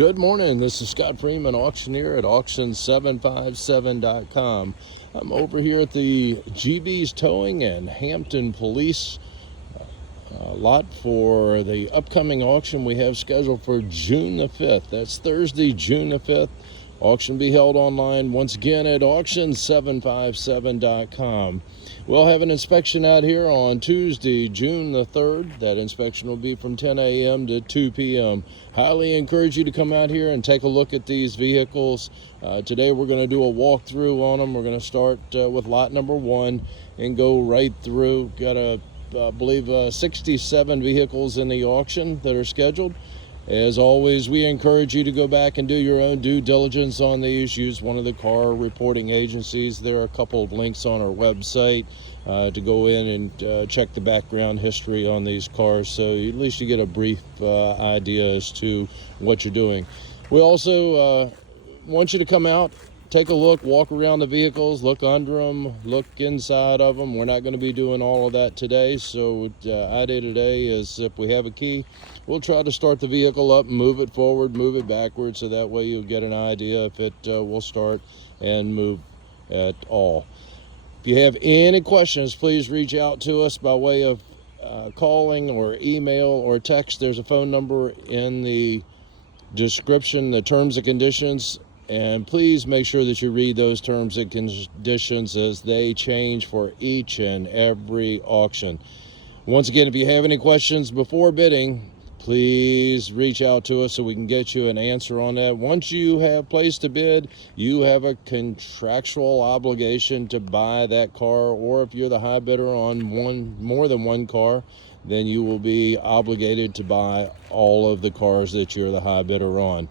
Good morning, this is Scott Freeman, auctioneer at auction757.com. I'm over here at the GB's Towing and Hampton Police lot for the upcoming auction we have scheduled for June the 5th. That's Thursday, June the 5th. Auction be held online once again at auction757.com. We'll have an inspection out here on Tuesday, June the 3rd. That inspection will be from 10 a.m. to 2 p.m. Highly encourage you to come out here and take a look at these vehicles. Today we're going to do a walkthrough on them. We're going to start with lot number 1 and go right through. Got I believe 67 vehicles in the auction that are scheduled. As always, we encourage you to go back and do your own due diligence on these. Use one of the car reporting agencies. There are a couple of links on our website to go in and check the background history on these cars, so at least you get a brief idea as to what you're doing. We also want you to come out, take a look, walk around the vehicles, look under them, look inside of them. We're not going to be doing all of that today, so what I do today is, if we have a key, we'll try to start the vehicle up and move it forward, move it backwards, so that way you'll get an idea if it will start and move at all. If you have any questions, please reach out to us by way of calling or email or text. There's a phone number in the description, the terms and conditions. And please make sure that you read those terms and conditions, as they change for each and every auction. Once again, if you have any questions before bidding, please reach out to us so we can get you an answer on that. Once you have placed a bid, you have a contractual obligation to buy that car, or if you're the high bidder on more than one car, then you will be obligated to buy all of the cars that you're the high bidder on.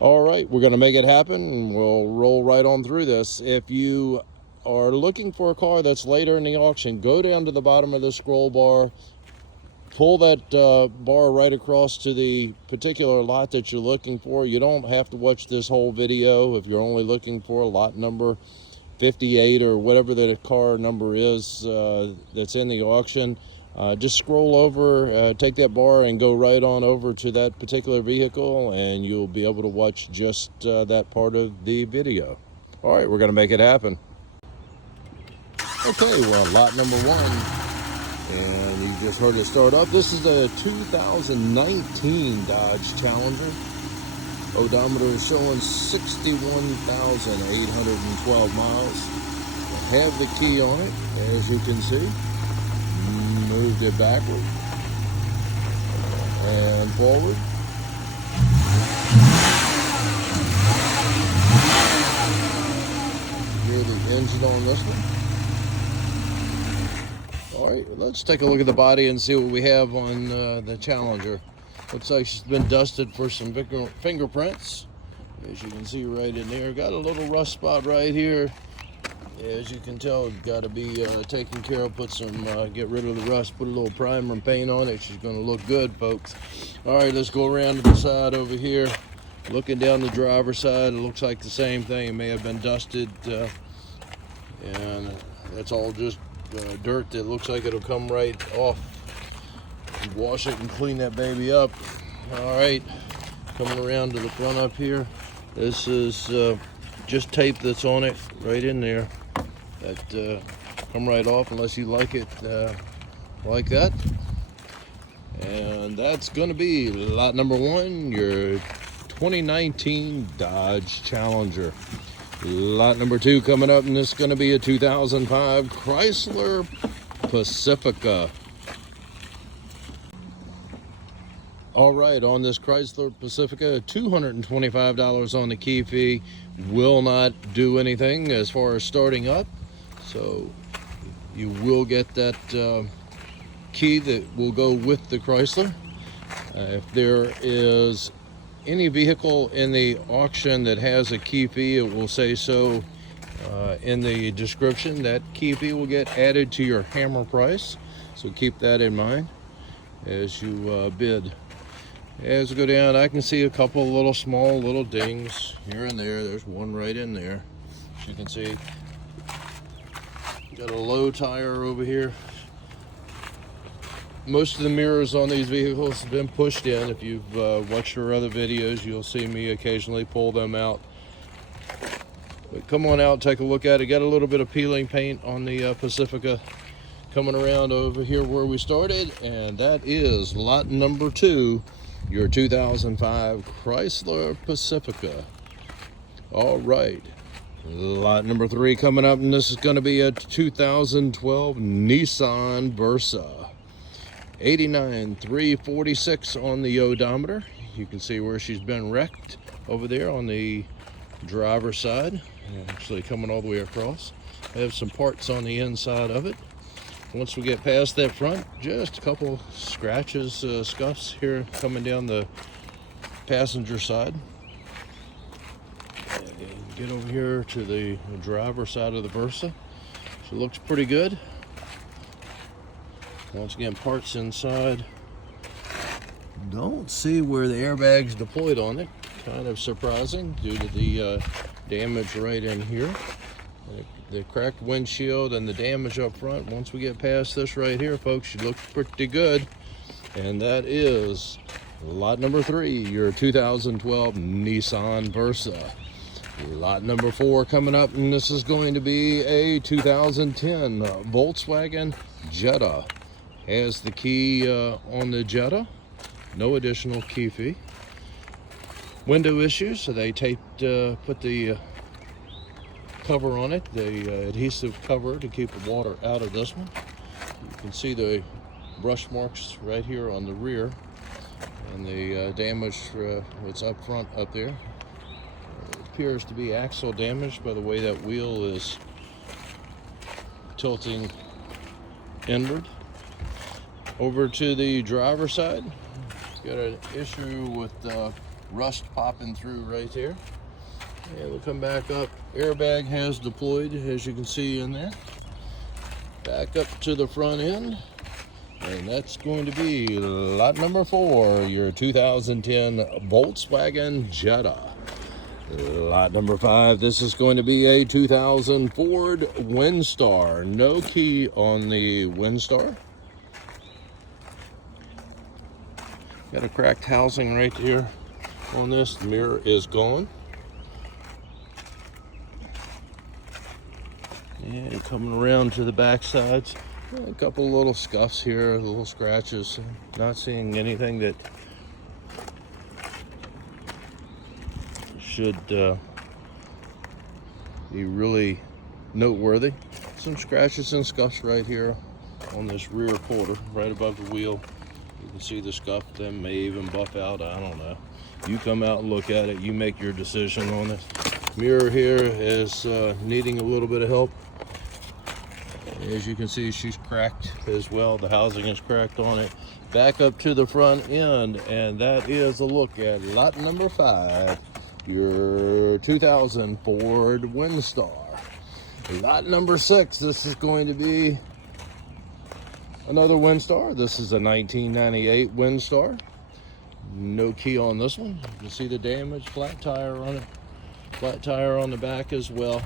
All right, we're going to make it happen, and we'll roll right on through this. If you are looking for a car that's later in the auction, go down to the bottom of the scroll bar, pull that bar right across to the particular lot that you're looking for. You don't have to watch this whole video if you're only looking for lot number 58 or whatever the car number is that's in the auction. Just scroll over, take that bar and go right on over to that particular vehicle, and you'll be able to watch just that part of the video. All right, we're going to make it happen. Okay, well, lot number 1, and you just heard it start up. This is a 2019 Dodge Challenger. Odometer is showing 61,812 miles. I have the key on it, as you can see. Moved it backward and forward. Hear the engine on this one. All right, let's take a look at the body and see what we have on the Challenger. Looks like she's been dusted for some fingerprints, as you can see right in there. Got a little rust spot right here. As you can tell, it's got to be taken care of. Put some, get rid of the rust, put a little primer and paint on it. She's going to look good, folks. All right, let's go around to the side over here. Looking down the driver's side, it looks like the same thing. It may have been dusted, and that's all just dirt that looks like it'll come right off. Wash it and clean that baby up. All right, coming around to the front up here. This is just tape that's on it right in there. That come right off unless you like it like that. And that's going to be lot number 1, your 2019 Dodge Challenger. Lot number 2 coming up, and this is going to be a 2005 Chrysler Pacifica. All right, on this Chrysler Pacifica, $225 on the key fee. Will not do anything as far as starting up. So you will get that key that will go with the Chrysler. If there is any vehicle in the auction that has a key fee, it will say so in the description. That key fee will get added to your hammer price. So keep that in mind as you bid. As we go down, I can see a couple little small little dings here and there. There's one right in there, as you can see. Got a low tire over here. most of the mirrors on these vehicles have been pushed in. If you've watched our other videos, you'll see me occasionally pull them out. But come on out, take a look at it. Got a little bit of peeling paint on the Pacifica coming around over here where we started, and that is lot number 2, your 2005 Chrysler Pacifica. All right, lot number 3 coming up, and this is going to be a 2012 Nissan Versa. 89,346 on the odometer. You can see where she's been wrecked over there on the driver's side, actually coming all the way across. I have some parts on the inside of it. Once we get past that front, just a couple scratches, scuffs here coming down the passenger side. And get over here to the driver's side of the Versa. She looks pretty good. Once again, parts inside. Don't see where the airbag's deployed on it. Kind of surprising due to the damage right in here. The cracked windshield and the damage up front. Once we get past this right here, folks, she looks pretty good. And that is lot number 3, your 2012 Nissan Versa. Lot number 4 coming up, and this is going to be a 2010 Volkswagen Jetta. Has the key on the Jetta, no additional key fee. Window issues, so they taped, put the cover on it, the adhesive cover to keep the water out of this one. You can see the brush marks right here on the rear, and the damage what's up front up there. It appears to be axle damage by the way that wheel is tilting inward. Over to the driver's side, got an issue with rust popping through right there. And we'll come back up. Airbag has deployed, as you can see in there. Back up to the front end, and that's going to be lot number 4, your 2010 Volkswagen Jetta. Lot number 5, this is going to be a 2000 Ford Windstar. No key on the Windstar. Got a cracked housing right here on this. The mirror is gone. And coming around to the back sides, a couple little scuffs here, little scratches. Not seeing anything that should be really noteworthy. Some scratches and scuffs right here on this rear quarter, right above the wheel. You can see the scuff, them may even buff out, I don't know. You come out and look at it, you make your decision on it. Mirror here is needing a little bit of help. As you can see, she's cracked as well. The housing is cracked on it. Back up to the front end, and that is a look at lot number 5, your 2000 Ford Windstar. Lot number 6, this is going to be another Windstar. This is a 1998 Windstar. No key on this one. You can see the damage, flat tire on it. Flat tire on the back as well.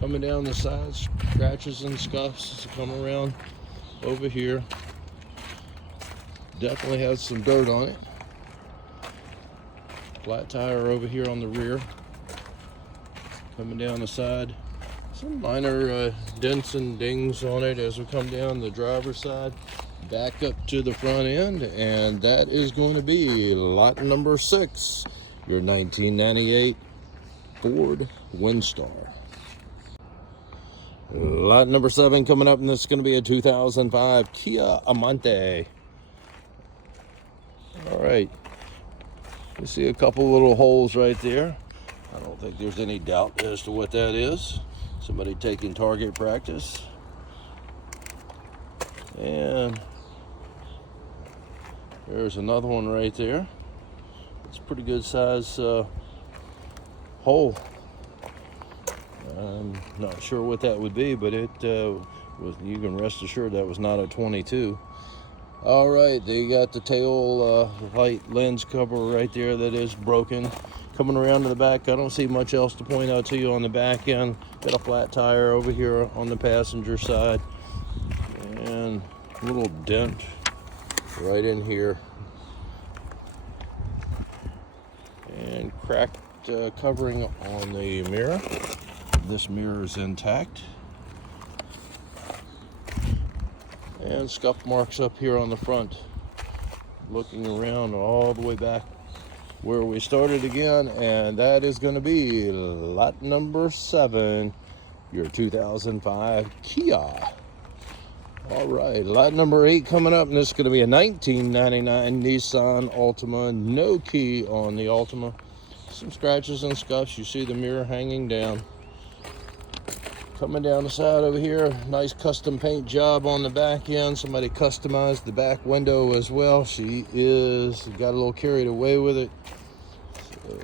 Coming down the sides, scratches and scuffs to come around over here. Definitely has some dirt on it. Flat tire over here on the rear. Coming down the side. Some minor dents and dings on it as we come down the driver's side. Back up to the front end, and that is going to be lot number 6, your 1998 Ford Windstar. Lot number 7 coming up, and this is going to be a 2005 Kia Amante. All right, you see a couple little holes right there. I don't think there's any doubt as to what that is. Somebody taking target practice. And there's another one right there. It's a pretty good size hole. I'm not sure what that would be, but it was, you can rest assured that was not a 22. All right, they got the tail light lens cover right there that is broken. Coming around to the back, I don't see much else to point out to you on the back end. Got a flat tire over here on the passenger side. And little dent right in here, and cracked covering on the mirror. This mirror is intact, and scuff marks up here on the front, looking around all the way back where we started again, and that is going to be lot number 7, your 2005 Kia. All right, lot number 8 coming up, and this is going to be a 1999 Nissan Altima. No key on the Altima. Some scratches and scuffs. You see the mirror hanging down. Coming down the side over here, nice custom paint job on the back end. Somebody customized the back window as well. She got a little carried away with it. So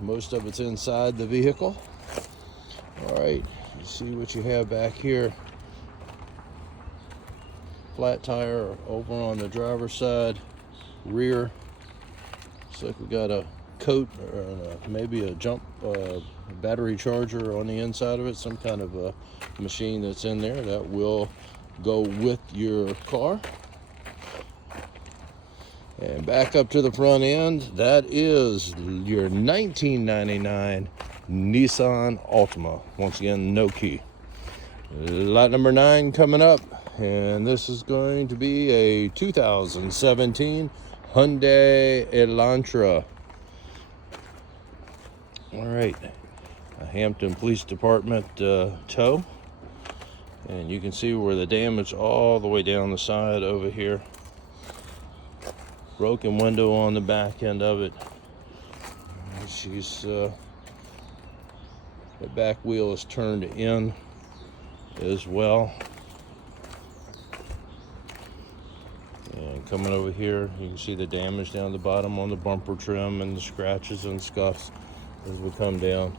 most of it's inside the vehicle. All right, you see what you have back here. Flat tire over on the driver's side, rear. Looks like we got a coat or maybe a jump battery charger on the inside of it, some kind of a machine that's in there that will go with your car. And back up to the front end, that is your 1999 Nissan Altima. Once again, no key. Lot number 9 coming up, and this is going to be a 2017 Hyundai Elantra. All right, a Hampton Police Department tow, and you can see where the damage all the way down the side over here. Broken window on the back end of it. She's the back wheel is turned in as well. And coming over here, you can see the damage down the bottom on the bumper trim and the scratches and scuffs as we come down.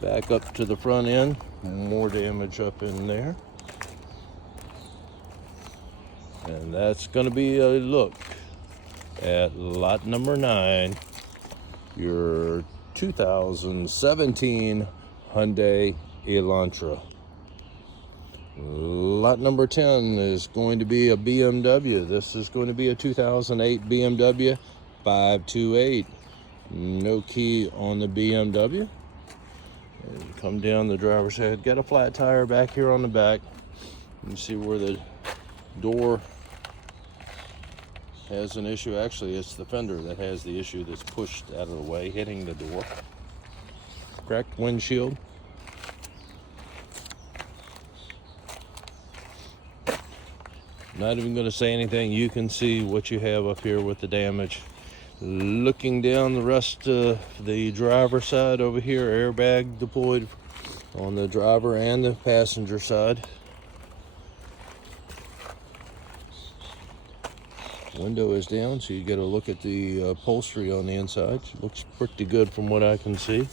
Back up to the front end, more damage up in there. And that's going to be a look at lot number 9, your 2017 Hyundai Elantra. Lot number 10 is going to be a BMW. This is going to be a 2008 BMW 528. No key on the BMW. And come down the driver's side. Got a flat tire back here on the back. You see where the door has an issue. Actually, it's the fender that has the issue that's pushed out of the way, hitting the door. Cracked windshield. Not even going to say anything. You can see what you have up here with the damage. Looking down the rest of the driver's side over here, airbag deployed on the driver and the passenger side. Window is down, so you get a look at the upholstery on the inside. It looks pretty good from what I can see.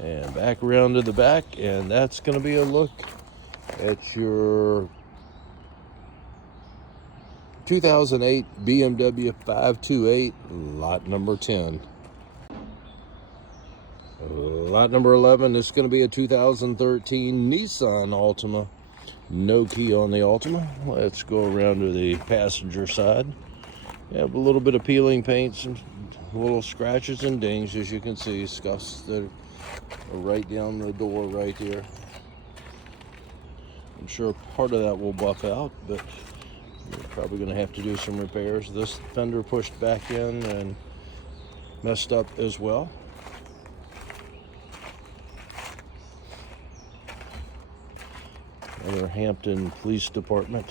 And back around to the back, and that's going to be a look at your 2008 BMW 528, lot number 10. Lot number 11 is going to be a 2013 Nissan Altima. No key on the Altima. Let's go around to the passenger side. You have a little bit of peeling paint, some little scratches and dings, as you can see, scuffs that are right down the door right here. I'm sure part of that will buff out, but you're probably going to have to do some repairs. This fender pushed back in and messed up as well. Another Hampton Police Department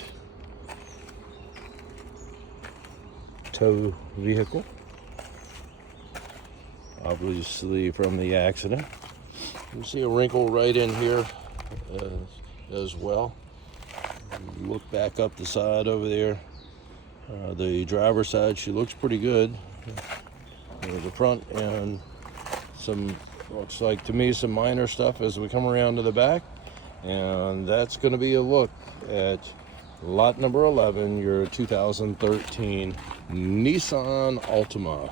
tow vehicle, obviously from the accident. You see a wrinkle right in here as well. Look back up the side over there. The driver's side, she looks pretty good. The front and some, looks like to me, some minor stuff as we come around to the back. And that's going to be a look at lot number 11, your 2013 Nissan Altima.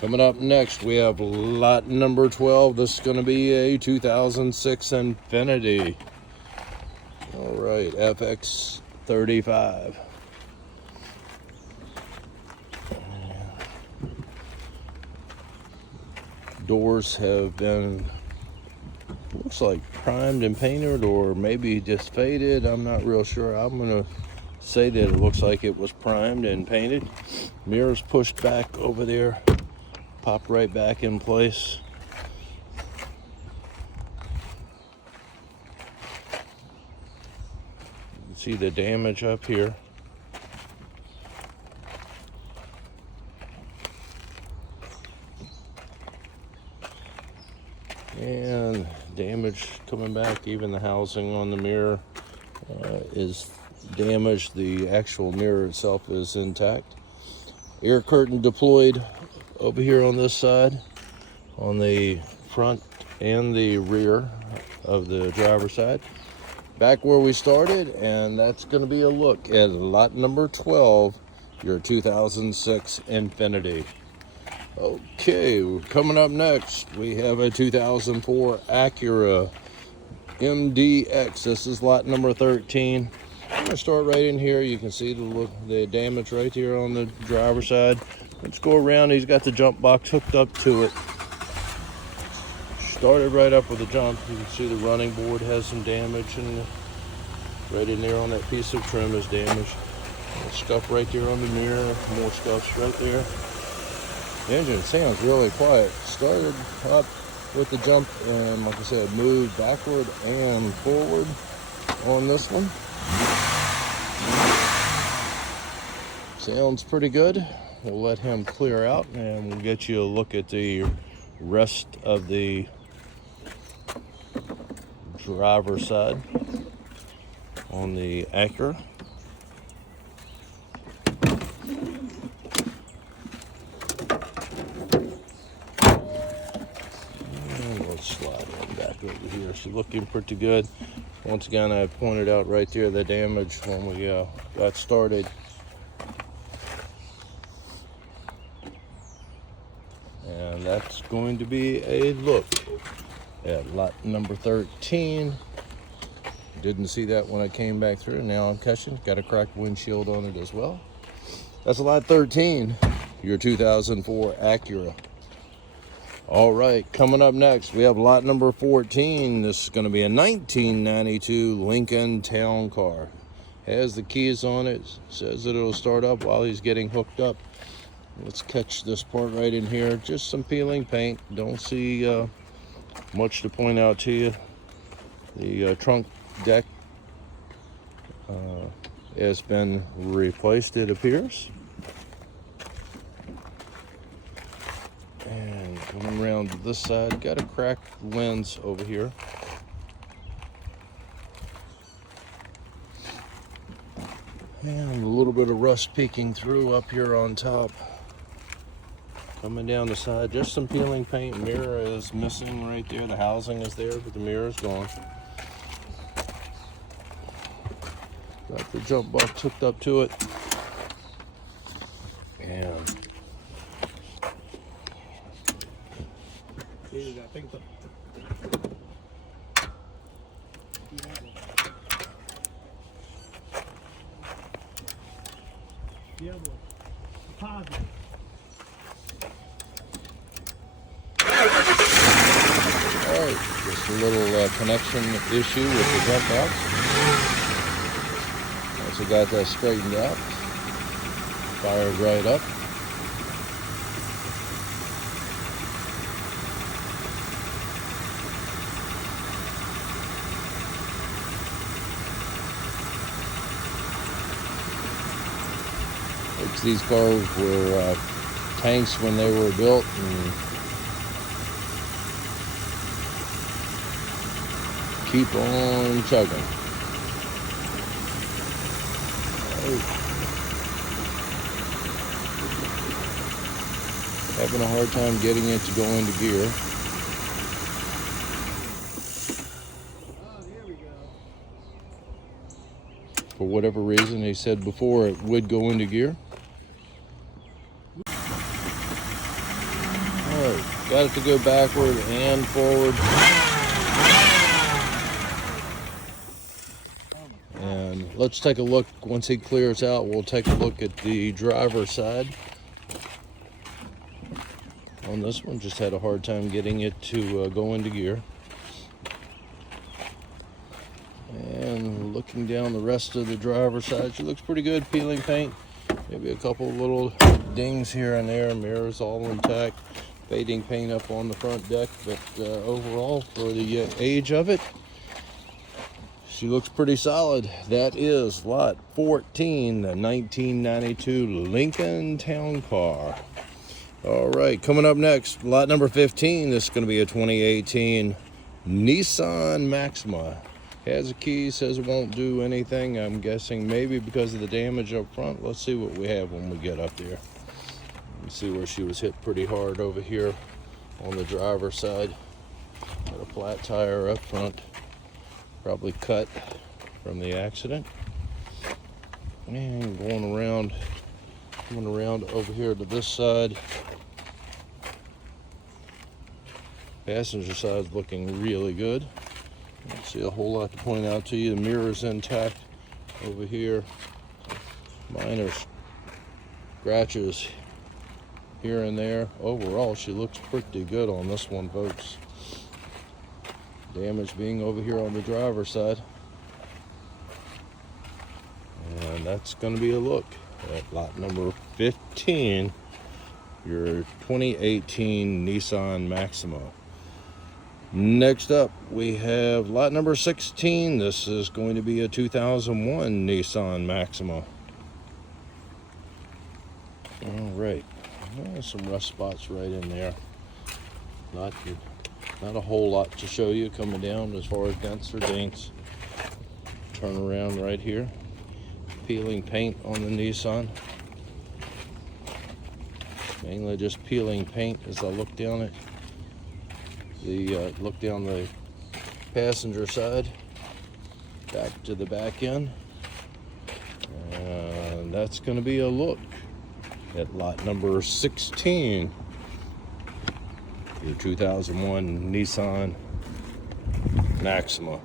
Coming up next, we have lot number 12. This is going to be a 2006 Infiniti. All right, FX35. Doors have been, looks like primed and painted, or maybe just faded. I'm not real sure. I'm going to say that it looks like it was primed and painted. Mirrors pushed back over there, popped right back in place. You can see the damage up here. And damage coming back. Even the housing on the mirror is damaged. The actual mirror itself is intact. Air curtain deployed over here on this side, on the front and the rear of the driver's side. Back where we started, and that's going to be a look at lot number 12, your 2006 Infiniti. Okay, coming up next, we have a 2004 Acura MDX. This is lot number 13. I'm going to start right in here. You can see the damage right here on the driver's side. Let's go around. He's got the jump box hooked up to it. Started right up with the jump. You can see the running board has some damage, and right in there on that piece of trim is damaged. Scuff right there on the mirror. More scuffs right there. The engine sounds really quiet. Started up with the jump, and like I said, moved backward and forward on this one. Sounds pretty good. We'll let him clear out, and we'll get you a look at the rest of the driver's side on the Acura. Slide on back over here. So looking pretty good. Once again, I pointed out right there the damage when we got started. And that's going to be a look at lot number 13. Didn't see that when I came back through. Now I'm catching. Got a cracked windshield on it as well. That's lot 13, your 2004 Acura. All right, coming up next, we have lot number 14. This is going to be a 1992 Lincoln Town Car. Has the keys on it. Says that it'll start up while he's getting hooked up. Let's catch this part right in here. Just some peeling paint. Don't see much to point out to you. The trunk deck has been replaced, it appears. And coming around to this side, got a cracked lens over here. And a little bit of rust peeking through up here on top. Coming down the side, just some peeling paint. Mirror is missing right there. The housing is there, but the mirror is gone. Got the jump box hooked up to it. And alright, just a little connection issue with the jump box. Also got that straightened out. Fired right up. These cars were tanks when they were built, and keep on chugging. Having a hard time getting it to go into gear. For whatever reason, he said before it would go into gear. Got it to go backward and forward. And let's take a look. Once he clears out, we'll take a look at the driver's side. On this one, just had a hard time getting it to go into gear. And looking down the rest of the driver's side, she looks pretty good. Peeling paint, maybe a couple little dings here and there. Mirrors all intact. Fading paint up on the front deck, but overall, for the age of it, she looks pretty solid. That is lot 14, the 1992 Lincoln Town Car. All right, coming up next, lot number 15. This is going to be a 2018 Nissan Maxima. Has a key, says it won't do anything. I'm guessing maybe because of the damage up front. Let's see what we have when we get up there. You see where she was hit pretty hard over here on the driver's side. Got a flat tire up front, probably cut from the accident. And coming around over here to this side. Passenger side is looking really good. Don't see a whole lot to point out to you. The mirror's intact over here. Minor scratches here and there. Overall, she looks pretty good on this one, folks. Damage being over here on the driver's side. And that's going to be a look at lot number 15, your 2018 Nissan Maxima. Next up, we have lot number 16. This is going to be a 2001 Nissan Maxima. All right. Some rust spots right in there. Not a whole lot to show you coming down as far as dents or dinks. Turn around right here. Peeling paint on the Nissan. Mainly just peeling paint as I look down it. Look down the passenger side. Back to the back end. And that's going to be a look at lot number 16, your 2001 Nissan Maxima.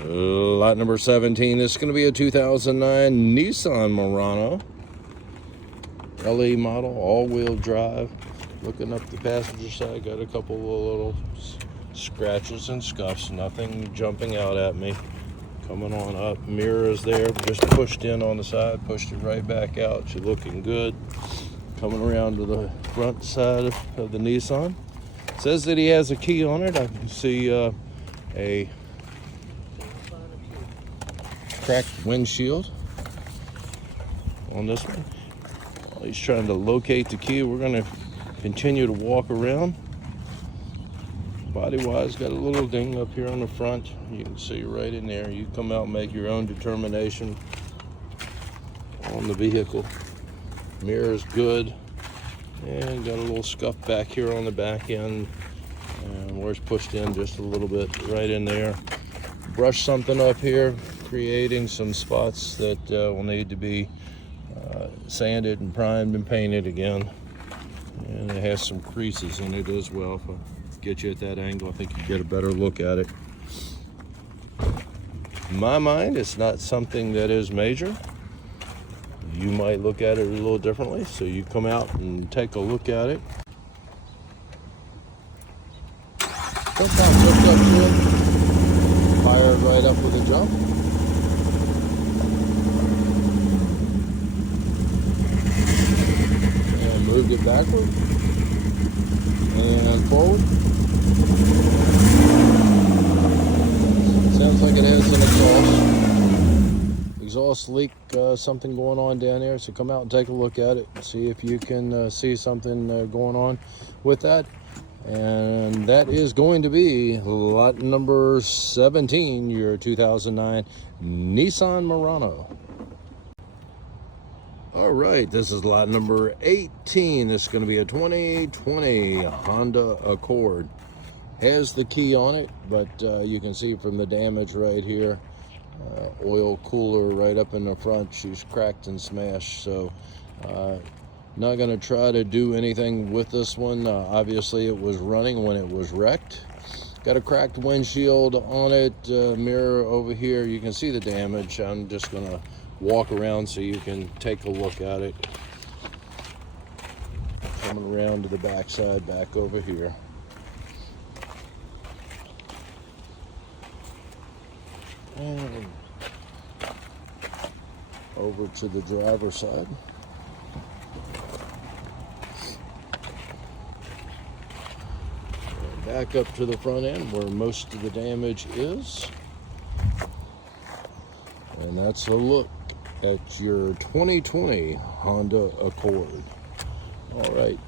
Lot number 17 is going to be a 2009 Nissan Murano LE model, all-wheel drive. Looking up the passenger side, got a couple of little scratches and scuffs, nothing jumping out at me. Coming on up, mirror is there, just pushed in on the side, pushed it right back out. She's looking good. Coming around to the front side of the Nissan. Says that he has a key on it. I can see a cracked windshield on this one. While he's trying to locate the key, we're going to continue to walk around. Body-wise, got a little ding up here on the front. You can see right in there. You come out and make your own determination on the vehicle. Mirror's good. And got a little scuff back here on the back end. And where it's pushed in just a little bit right in there. Brush something up here, creating some spots that will need to be sanded and primed and painted again. And it has some creases in it as well. If I get you at that angle, I think you get a better look at it. In my mind, it's not something that is major. You might look at it a little differently, so you come out and take a look at it. Sometimes lift up to it, fire it right up with a jump. And moved it backward and forward. Sounds like it has an exhaust leak, something going on down there. So come out and take a look at it and see if you can see something going on with that. And that is going to be lot number 17, your 2009 Nissan Murano. All right, this is lot number 18. This is going to be a 2020 Honda Accord. Has the key on it, but you can see from the damage right here, oil cooler right up in the front. She's cracked and smashed, so Not going to try to do anything with this one. Obviously, it was running when it was wrecked. Got a cracked windshield on it. Mirror over here. You can see the damage. I'm just going to walk around so you can take a look at it. Coming around to the back side, back over here. And over to the driver's side. And back up to the front end where most of the damage is. And that's a look at your 2020 Honda Accord. All right.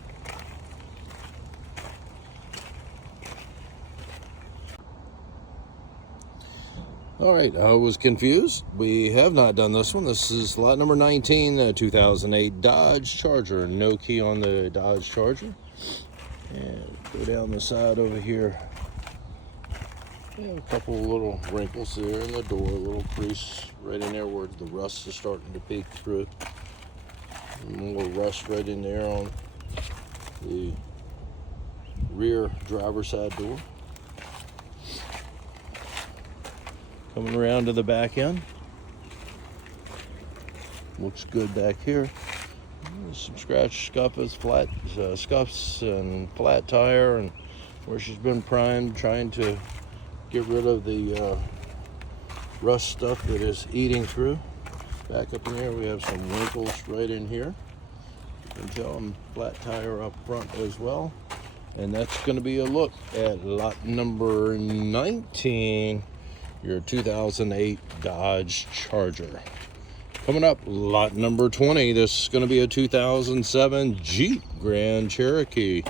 All right, I was confused. We have not done this one. This is lot number 19, 2008 Dodge Charger. No key on the Dodge Charger. And go down the side over here. A couple little wrinkles there in the door, a little crease right in there where the rust is starting to peek through. More rust right in there on the rear driver's side door. Coming around to the back end. Looks good back here. Some scratch scuffs, scuffs and flat tire, and where she's been primed, trying to get rid of the rust stuff that is eating through. Back up in here, we have some wrinkles right in here. You can tell them flat tire up front as well. And that's going to be a look at lot number 19. Your 2008 Dodge Charger. Coming up, lot number 20. This is going to be a 2007 Jeep Grand Cherokee.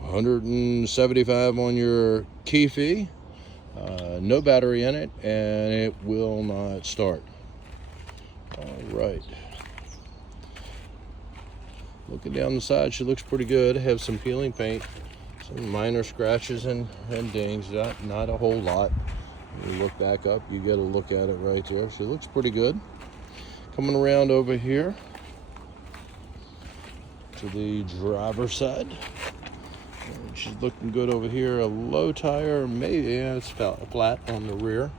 175 on your key fee. No battery in it, and it will not start. All right. Looking down the side, she looks pretty good. Have some peeling paint, some minor scratches and dings. Not a whole lot. You look back up, you get a look at it right there. She looks pretty good. Coming around over here to the driver's side. And she's looking good over here. A low tire, maybe, yeah, it's flat on the rear.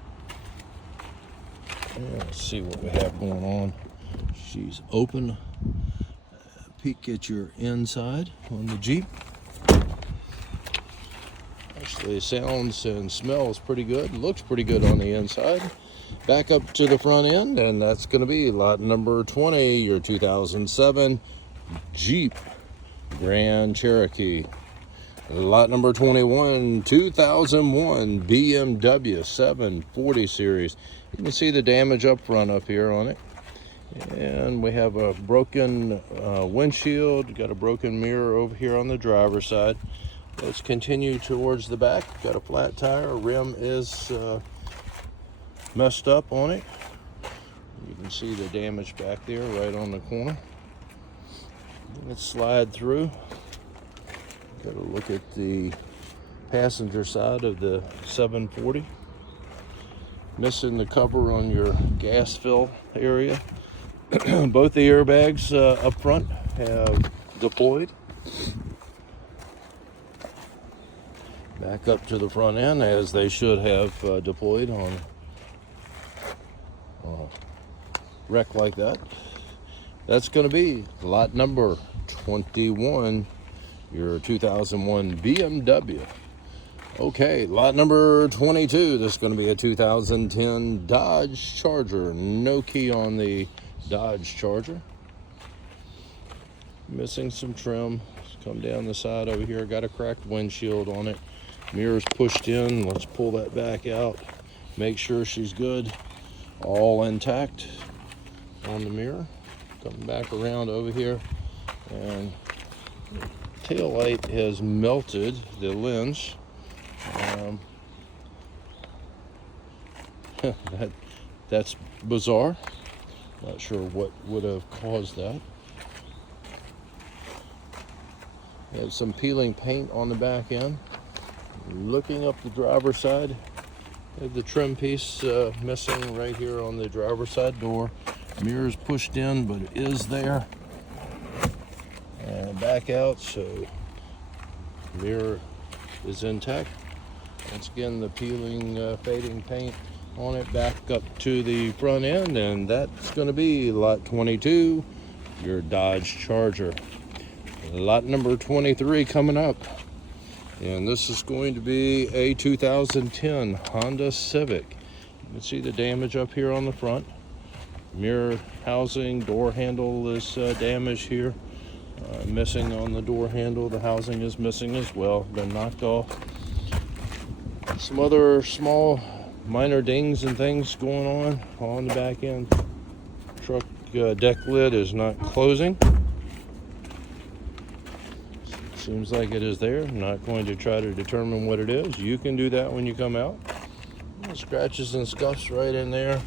And let's see what we have going on. She's open. Peek at your inside on the Jeep. Actually, sounds and smells pretty good. Looks pretty good on the inside. Back up to the front end, and that's going to be lot number 20, your 2007 Jeep Grand Cherokee. Lot number 21, 2001 BMW 740 series. You can see the damage up front up here on it. And we have a broken windshield. Got a broken mirror over here on the driver's side. Let's continue towards the back. Got a flat tire. Rim is messed up on it. You can see the damage back there right on the corner. Let's slide through. Got a look at the passenger side of the 740. Missing the cover on your gas fill area. Both the airbags up front have deployed. Back up to the front end, as they should have deployed on a wreck like that. That's going to be lot number 21, your 2001 BMW. Okay, lot number 22. This is going to be a 2010 Dodge Charger. No key on the Dodge Charger. Missing some trim. Come down the side over here. Got a cracked windshield on it. Mirror's pushed in. Let's pull that back out. Make sure she's good. All intact on the mirror. Coming back around over here. And tail light has melted the lens. That's bizarre. Not sure what would have caused that. Have some peeling paint on the back end. Looking up the driver's side, have the trim piece missing right here on the driver's side door. Mirror's pushed in, but it is there. and back out, so mirror is intact. Once again, the peeling, fading paint on it. Back up to the front end, and that's going to be lot 22, your Dodge Charger. Lot number 23 coming up, and this is going to be a 2010 Honda Civic. You can see the damage up here on the front. Mirror housing, door handle is damaged here. Missing on the door handle. The housing is missing as well, been knocked off. Some other small minor dings and things going on the back end. Truck deck lid is not closing. Seems like it is there. I'm not going to try to determine what it is. You can do that when you come out. Scratches and scuffs right in there.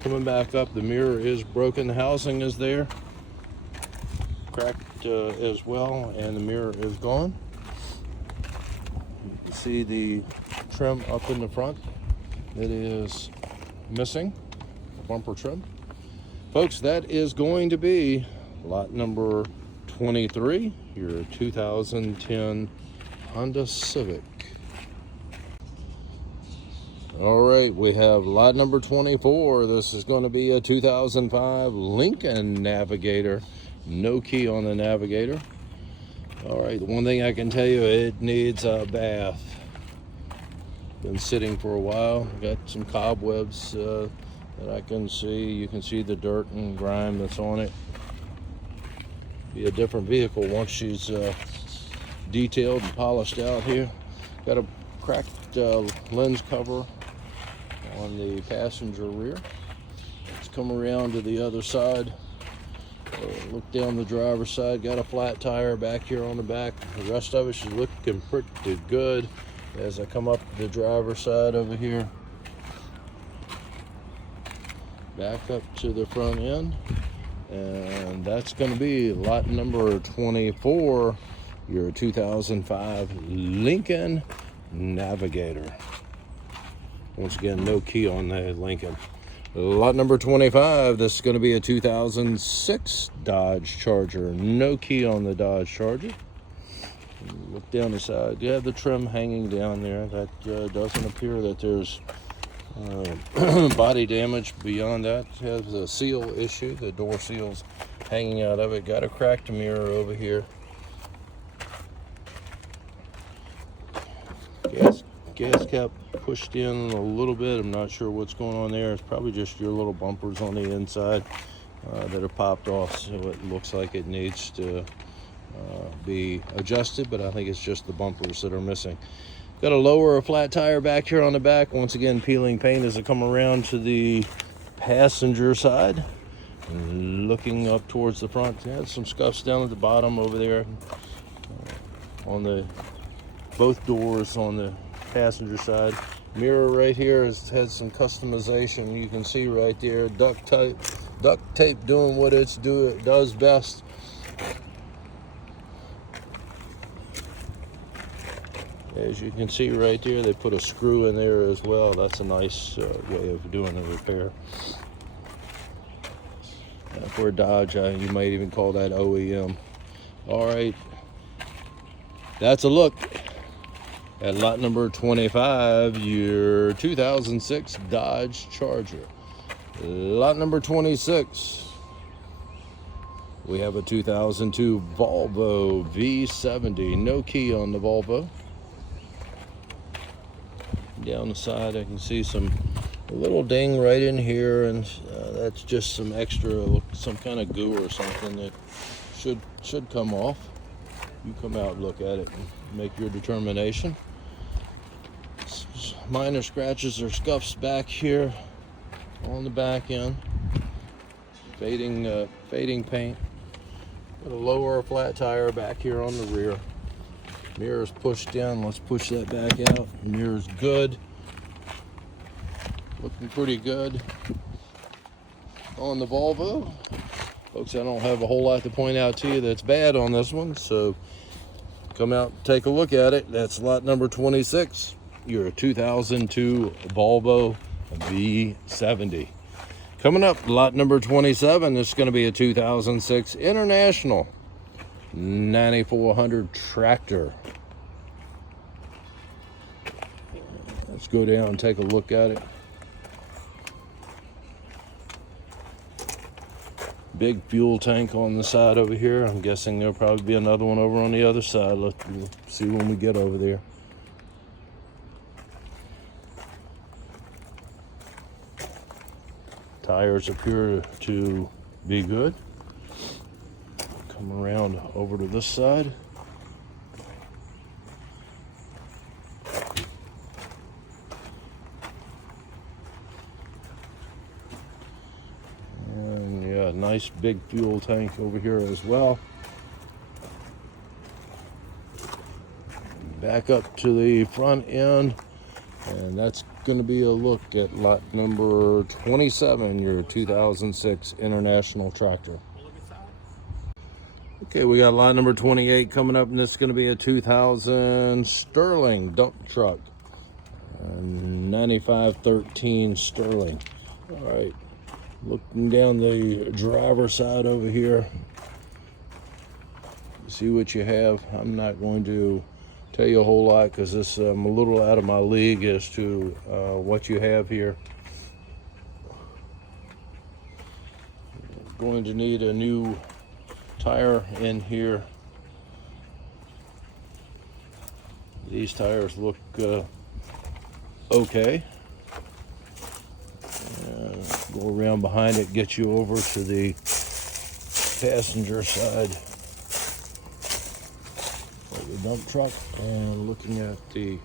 Coming back up, the mirror is broken. The housing is there, cracked as well, and the mirror is gone. You can see the trim up in the front. It is missing, bumper trim. Folks, that is going to be lot number 23, your 2010 Honda Civic. All right, we have lot number 24. This is going to be a 2005 Lincoln Navigator. No key on the Navigator. All right, the one thing I can tell you, it needs a bath. Been sitting for a while. Got some cobwebs that I can see. You can see the dirt and grime that's on it. Be a different vehicle once she's detailed and polished out here. Got a cracked lens cover on the passenger rear. Let's come around to the other side. Look down the driver's side. Got a flat tire back here on the back. The rest of it is looking pretty good. As I come up the driver's side over here, back up to the front end, and that's going to be lot number 24, your 2005 Lincoln Navigator. Once again, no key on the Lincoln. Lot number 25, this is going to be a 2006 Dodge Charger. No key on the Dodge Charger. Look down the side. You have the trim hanging down there. That doesn't appear that there's body damage beyond that. It has a seal issue. The door seal's hanging out of it. Got a cracked mirror over here. Gas cap pushed in a little bit. I'm not sure what's going on there. It's probably just your little bumpers on the inside that are popped off, so it looks like it needs to be adjusted, but I think it's just the bumpers that are missing. Got a lower flat tire back here on the back. Once again, peeling paint as I come around to the passenger side and looking up towards the front. Yeah, some scuffs down at the bottom over there on the both doors on the passenger side. Mirror right here has had some customization. You can see right there, duct tape doing what it does best. As you can see right there, they put a screw in there as well. That's a nice way of doing the repair. For a Dodge, you might even call that OEM. All right, that's a look at lot number 25, your 2006 Dodge Charger. Lot number 26, we have a 2002 Volvo V70. No key on the Volvo. Down the side, I can see a little ding right in here, and that's just some extra, some kind of goo or something that should come off. You come out and look at it and make your determination. Minor scratches or scuffs back here on the back end. Fading paint. Got a lower flat tire back here on the rear. Mirror's pushed down. Let's push that back out. Mirror's good. Looking pretty good on the Volvo. Folks, I don't have a whole lot to point out to you that's bad on this one, so come out and take a look at it. That's lot number 26, your 2002 Volvo V70. Coming up, lot number 27, this is going to be a 2006 International 9400 tractor. Let's go down and take a look at it. Big fuel tank on the side over here. I'm guessing there'll probably be another one over on the other side. We'll see when we get over there. Tires appear to be good. Come around over to this side. And yeah, nice big fuel tank over here as well. Back up to the front end, and that's going to be a look at lot number 27, your 2006 International tractor. Okay, we got lot number 28 coming up, and this is going to be a 2000 Sterling dump truck. 9513 Sterling. All right, looking down the driver's side over here, see what you have. I'm not going to tell you a whole lot because this I'm a little out of my league as to what you have here. Going to need a new tire in here. These tires look okay. Go around behind it, get you over to the passenger side of the dump truck, and looking at the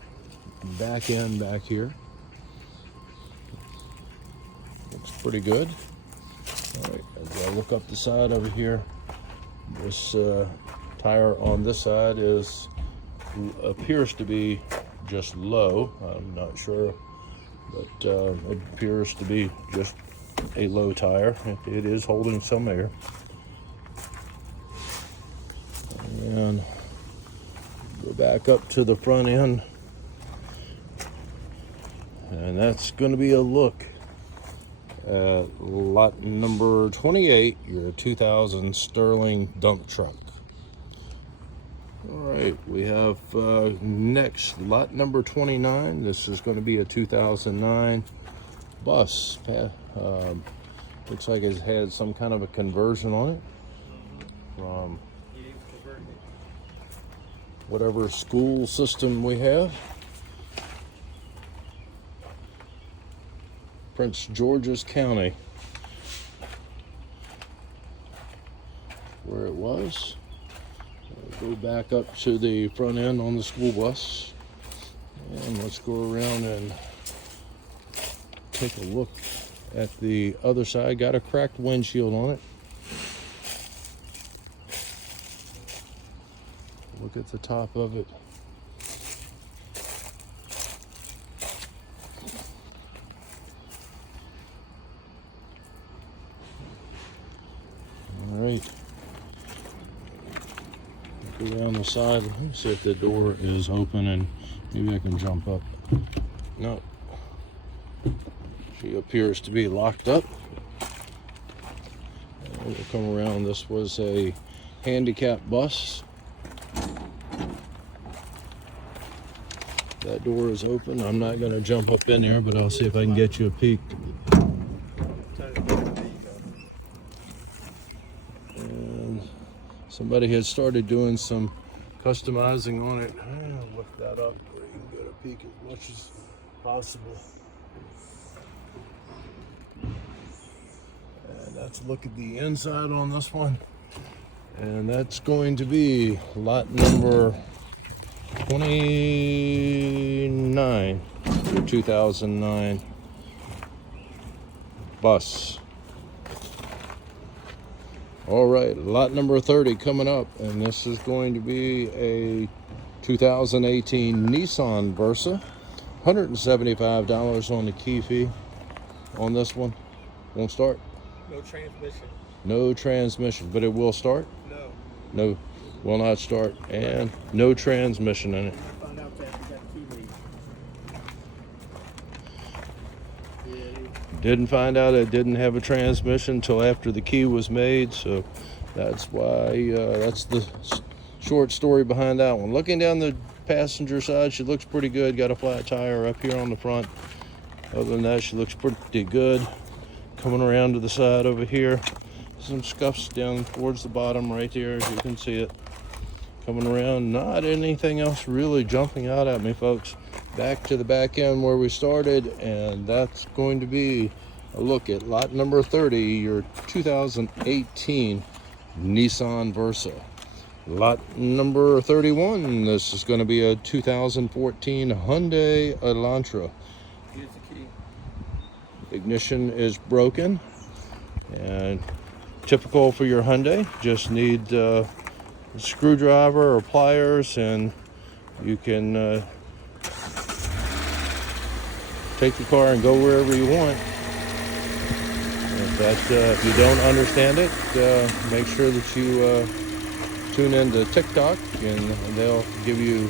back end back here. Looks pretty good. All right, as I look up the side over here, this tire on this side appears to be just low. I'm not sure, but it appears to be just a low tire. It is holding some air. And go back up to the front end, and that's going to be a look at lot number 28, your 2000 Sterling dump truck. All right, we have next lot number 29. This is going to be a 2009 bus. Looks like it's had some kind of a conversion on it from whatever school system we have. Prince George's County, where it was. Go back up to the front end on the school bus, and let's go around and take a look at the other side. Got a cracked windshield on it. Look at the top of it. All right. Look around the side. Let me see if the door is open and maybe I can jump up. No. She appears to be locked up. We'll come around. This was a handicap bus. That door is open. I'm not going to jump up in there, but I'll see if I can get you a peek. And somebody had started doing some customizing on it. I'll lift that up where you can get a peek as much as possible. And that's a look at the inside on this one. And that's going to be lot number 29, your 2009 bus. All right, lot number 30 coming up, and this is going to be a 2018 Nissan Versa. $175 on the key fee on this one. Won't start? No transmission. No transmission, but it will start? No. No, will not start, and no transmission in it. I found out that we got key made. Didn't find out it didn't have a transmission until after the key was made, so That's why, that's the short story behind that one. Looking down the passenger side, she looks pretty good. Got a flat tire up here on the front. Other than that, she looks pretty good. Coming around to the side over here, some scuffs down towards the bottom right there, as you can see it. Coming around, not anything else really jumping out at me, folks. Back to the back end where we started, and that's going to be a look at lot number 30, your 2018 Nissan Versa. Lot number 31, this is going to be a 2014 Hyundai Elantra. Here's the key. Ignition is broken, and typical for your Hyundai. Just need a screwdriver or pliers, and you can take the car and go wherever you want. If you don't understand it, make sure that you tune into TikTok, and they'll give you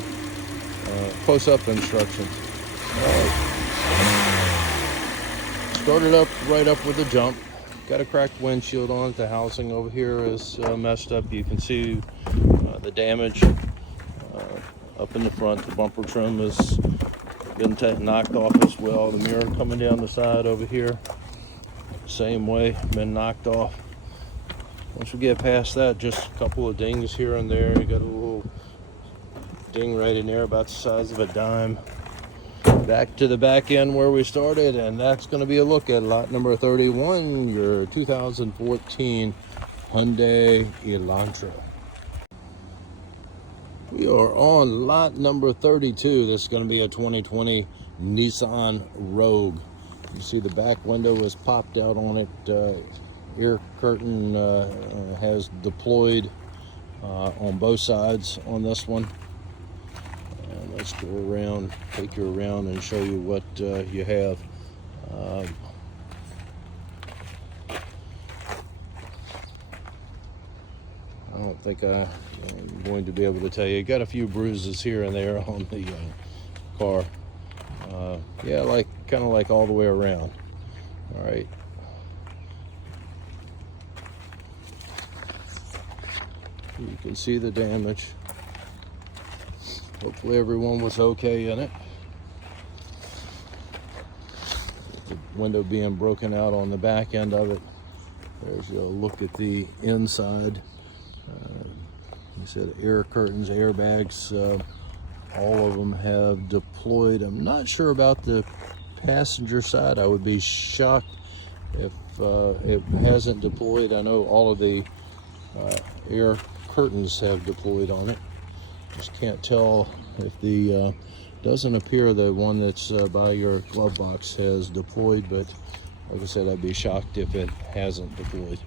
close-up instructions. Started up right up with a jump. Got a cracked windshield on it. The housing over here is messed up. You can see the damage up in the front. The bumper trim has been knocked off as well. The mirror coming down the side over here, same way, been knocked off. Once we get past that, just a couple of dings here and there. You got a little ding right in there about the size of a dime. Back to the back end where we started, and that's going to be a look at lot number 31, your 2014 Hyundai Elantra. We are on lot number 32. This is going to be a 2020 Nissan Rogue. You see the back window is popped out on it. Ear curtain has deployed on both sides on this one. And let's go around, take you around and show you what you have. I don't think I'm going to be able to tell you. Got a few bruises here and there on the car. Yeah, kind of like all the way around. All right. You can see the damage. Hopefully everyone was okay in it. The window being broken out on the back end of it. There's a look at the inside. You said air curtains, airbags, all of them have deployed. I'm not sure about the passenger side. I would be shocked if it hasn't deployed. I know all of the air curtains have deployed on it. Just can't tell if the doesn't appear the one that's by your glove box has deployed, but like I said, I'd be shocked if it hasn't deployed.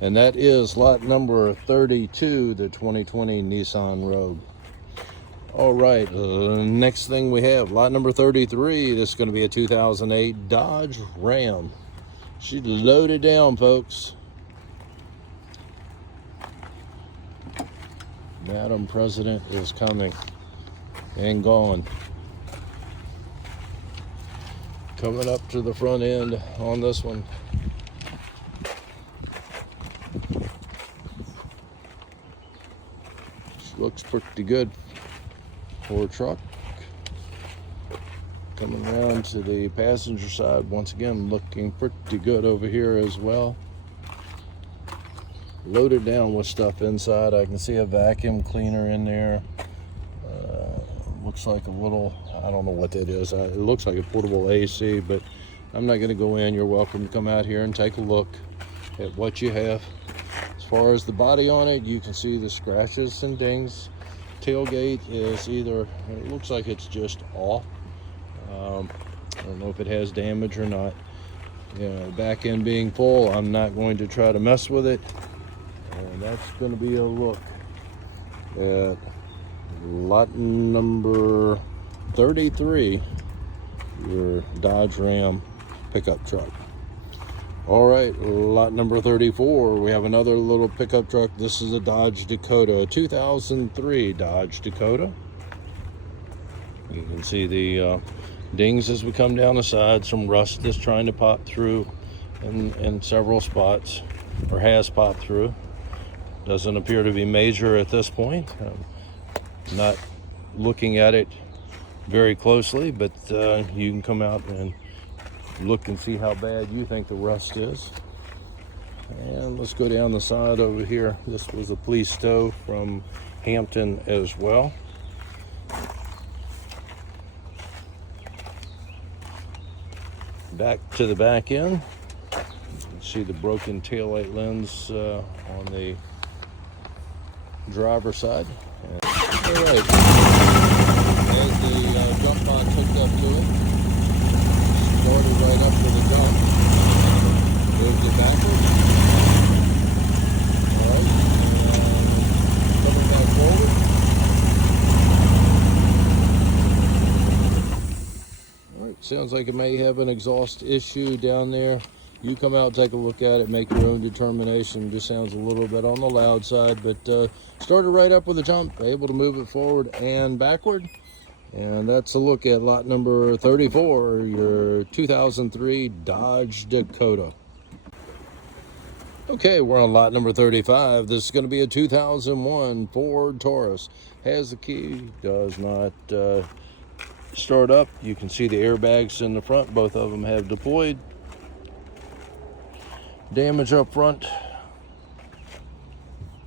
And that is lot number 32, the 2020 Nissan Rogue. All right, next thing we have lot number 33. This is going to be a 2008 Dodge Ram. She's loaded down, folks. Madam President is coming and gone. Coming up to the front end on this one. Looks pretty good for a truck. Coming around to the passenger side, once again looking pretty good over here as well. Loaded down with stuff inside. I can see a vacuum cleaner in there. Looks like a little, I don't know what that is. It looks like a portable AC, but I'm not going to go in. You're welcome to come out here and take a look at what you have. As far as the body on it, you can see the scratches and dings. Tailgate is either, it looks like it's just off. I don't know if it has damage or not. Back end being full, I'm not going to try to mess with it. And that's going to be a look at lot number 33, your Dodge Ram pickup truck. All right, lot number 34, we have another little pickup truck. This is a Dodge Dakota, a 2003 Dodge Dakota. You can see the dings as we come down the side. Some rust is trying to pop through in several spots, or has popped through. Doesn't appear to be major at this point. Not looking at it very closely, but you can come out and look and see how bad you think the rust is. And let's go down the side over here. This was a police tow from Hampton as well. Back to the back end. See the broken taillight lens on the driver's side. All right. As the jump box hooked up to it, started right up with a jump. Moved it backwards. All right. And coming back forward. All right. Sounds like it may have an exhaust issue down there. You come out, take a look at it, make your own determination. Just sounds a little bit on the loud side, but started right up with a jump, able to move it forward and backward. And that's a look at lot number 34, your 2003 Dodge Dakota. Okay, we're on lot number 35. This is going to be a 2001 Ford Taurus. Has the key, does not start up. You can see the airbags in the front. Both of them have deployed. Damage up front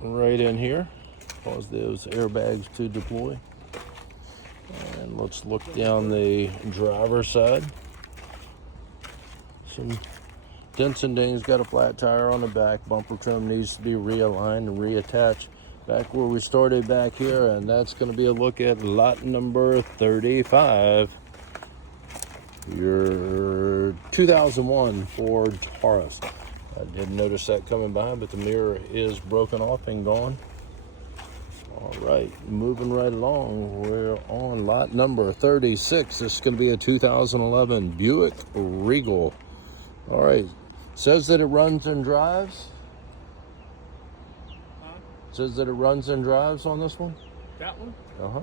right in here, cause those airbags to deploy. And let's look down the driver's side. Some dents and dings, got a flat tire on the back, bumper trim needs to be realigned and reattached back where we started back here. And that's going to be a look at lot number 35, your 2001 Ford Taurus. I didn't notice that coming by, but the mirror is broken off and gone. All right, moving right along. We're on lot number 36. This is going to be a 2011 Buick Regal. All right, says that it runs and drives. Says that it runs and drives on this one. That one? Uh-huh.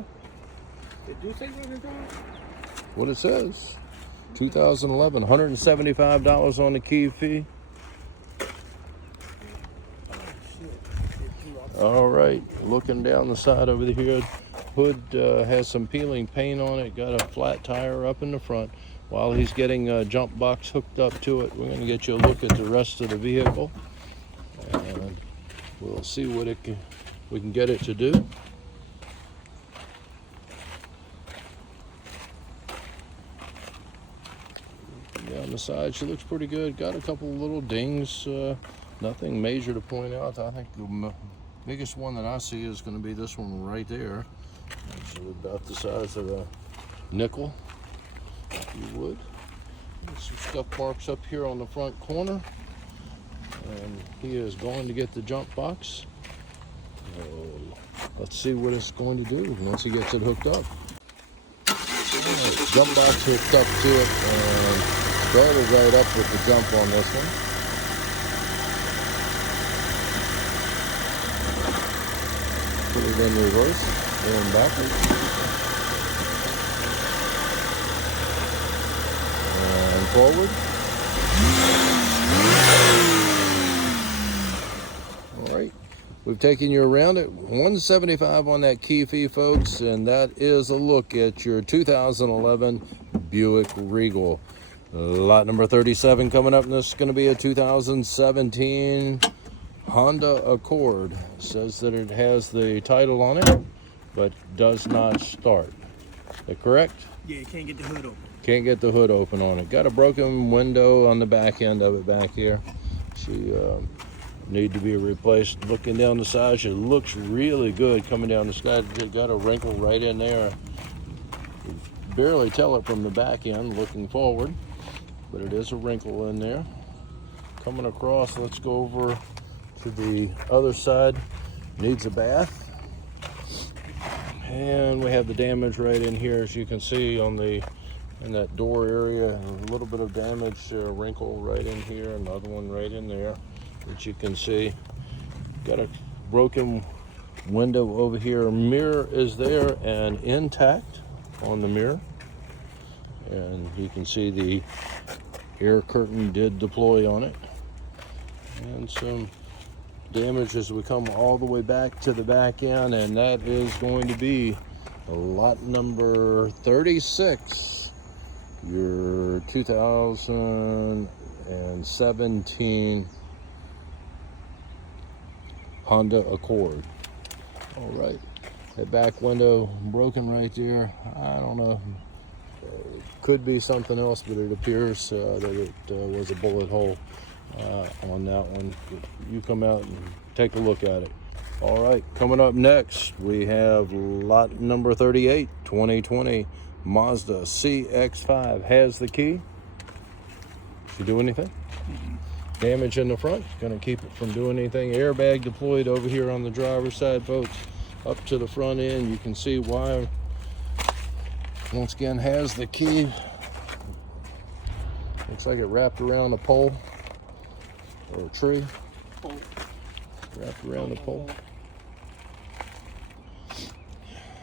Did you say run and drive? What it says. 2011, $175 on the key fee. All right, looking down the side over here, hood has some peeling paint on it, got a flat tire up in the front. While he's getting a jump box hooked up to it, we're going to get you a look at the rest of the vehicle, and we'll see what we can get it to do. Down the side, she looks pretty good. Got a couple little dings, nothing major to point out. I think the biggest one that I see is going to be this one right there. It's about the size of a nickel, if you would. There's some scuff marks up here on the front corner. And he is going to get the jump box. Let's see what it's going to do once he gets it hooked up. Right, jump box hooked up to it and started right up with the jump on this one. Put it in reverse, going backwards. And forward. All right, we've taken you around it. $175 on that key fee, folks, and that is a look at your 2011 Buick Regal. Lot number 37 coming up, and this is going to be a 2017 Honda Accord. Says that it has the title on it, but does not start. Is that correct? Yeah, you can't get the hood open. Can't get the hood open on it. Got a broken window on the back end of it back here. She need to be replaced. Looking down the side, it looks really good coming down the side. It got a wrinkle right in there. You barely tell it from the back end looking forward, but it is a wrinkle in there. Coming across, let's go over to the other side. Needs a bath. And we have the damage right in here, as you can see on the in that door area. A little bit of damage, wrinkle right in here, another one right in there that you can see. Got a broken window over here. Mirror is there and intact on the mirror. And you can see the air curtain did deploy on it. And some damage as we come all the way back to the back end, and that is going to be lot number 36, your 2017 Honda Accord. All right, that back window broken right there. I don't know, could be something else, but it appears that it was a bullet hole on that one. You come out and take a look at it. All right, coming up next, we have lot number 38, 2020 Mazda CX-5. Has the key. Should do anything? Damage in the front, going to keep it from doing anything. Airbag deployed over here on the driver's side, folks. Up to the front end, you can see why. Once again, has the key. Looks like it wrapped around a pole or a tree. Wrapped around the pole.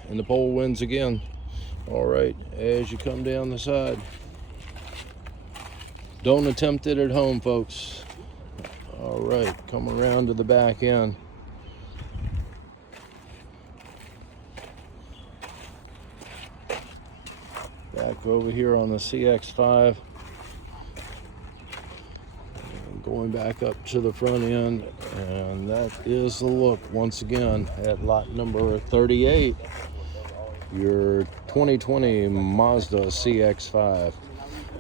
And the pole wins again. All right, as you come down the side, don't attempt it at home, folks. All right, come around to the back end. Back over here on the CX-5. Going back up to the front end, and that is the look once again at lot number 38, your 2020 Mazda CX-5.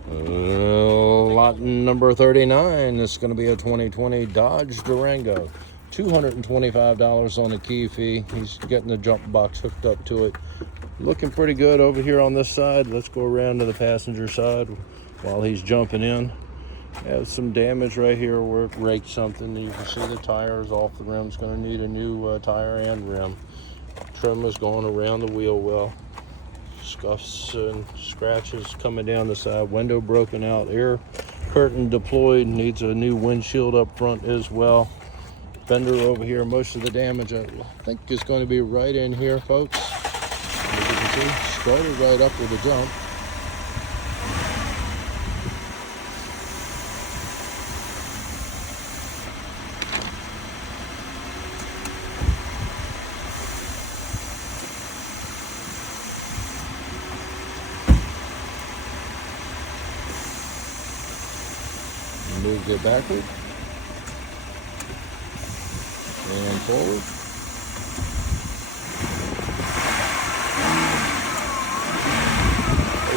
Lot number 39 is going to be a 2020 Dodge Durango. $225 on the key fee. He's getting the jump box hooked up to it. Looking pretty good over here on this side. Let's go around to the passenger side while he's jumping in. Have some damage right here where it raked something. You can see the tires off the rim. It's going to need a new tire and rim. Trim is going around the wheel well. Scuffs and scratches coming down the side. Window broken out. Air curtain deployed. Needs a new windshield up front as well. Fender over here. Most of the damage I think is going to be right in here, folks. As you can see, started right up with a jump. Move it backward and forward.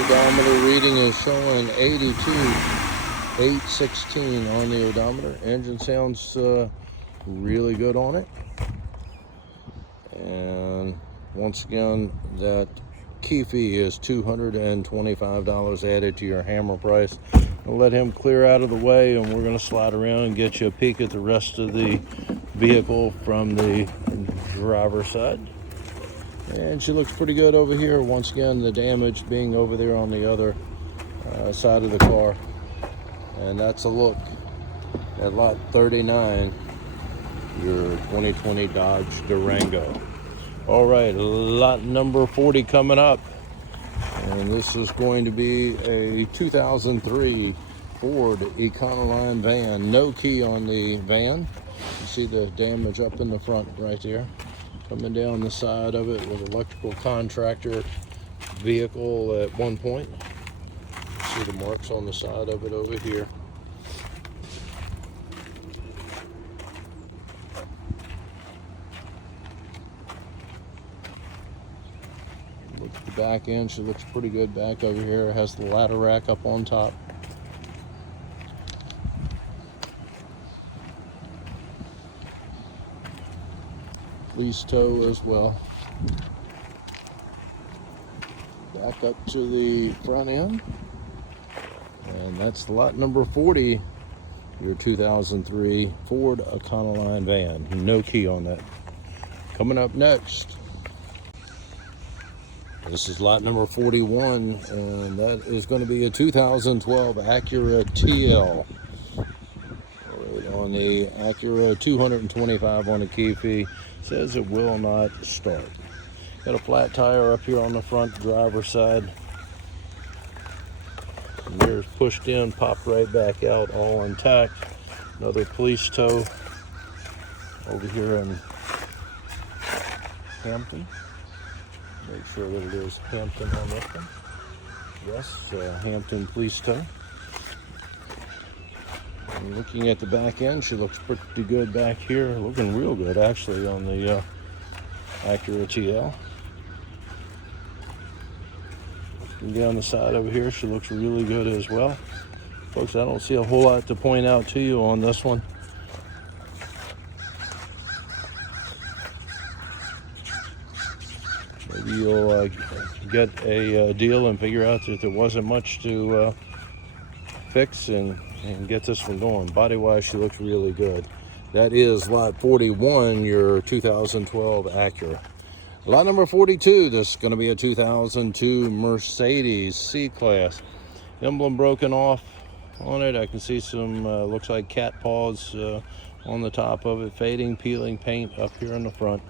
Odometer reading is showing 82,816 on the odometer. Engine sounds really good on it. And once again, that key fee is $225 added to your hammer price. I'll let him clear out of the way, and we're going to slide around and get you a peek at the rest of the vehicle from the driver's side. And she looks pretty good over here. Once again, the damage being over there on the other side of the car. And that's a look at lot 39, your 2020 Dodge Durango. All right, lot number 40 coming up. And this is going to be a 2003 Ford Econoline van. No key on the van. You see the damage up in the front right there. Coming down the side of it with electrical contractor vehicle at one point. You see the marks on the side of it over here. Look at the back end. She looks pretty good back over here. It has the ladder rack up on top. Police tow as well. Back up to the front end. And that's lot number 40, your 2003 Ford Econoline van. No key on that. Coming up next, this is lot number 41, and that is going to be a 2012 Acura TL. Right on the Acura, 225 on the key fee. Says it will not start. Got a flat tire up here on the front driver's side. Mirrors pushed in, popped right back out, all intact. Another police tow over here in Hampton. Make sure that it is Hampton on this one. Yes, Hampton Police Tow. And looking at the back end, she looks pretty good back here. Looking real good, actually, on the Acura TL. And down the side over here, she looks really good as well. Folks, I don't see a whole lot to point out to you on this one. Maybe you'll get a deal and figure out that there wasn't much to fix and get this one going. Body-wise, she looks really good. That is lot 41, your 2012 Acura. Lot number 42, this is going to be a 2002 Mercedes C-Class. Emblem broken off on it. I can see some, looks like cat paws on the top of it. Fading, peeling paint up here in the front.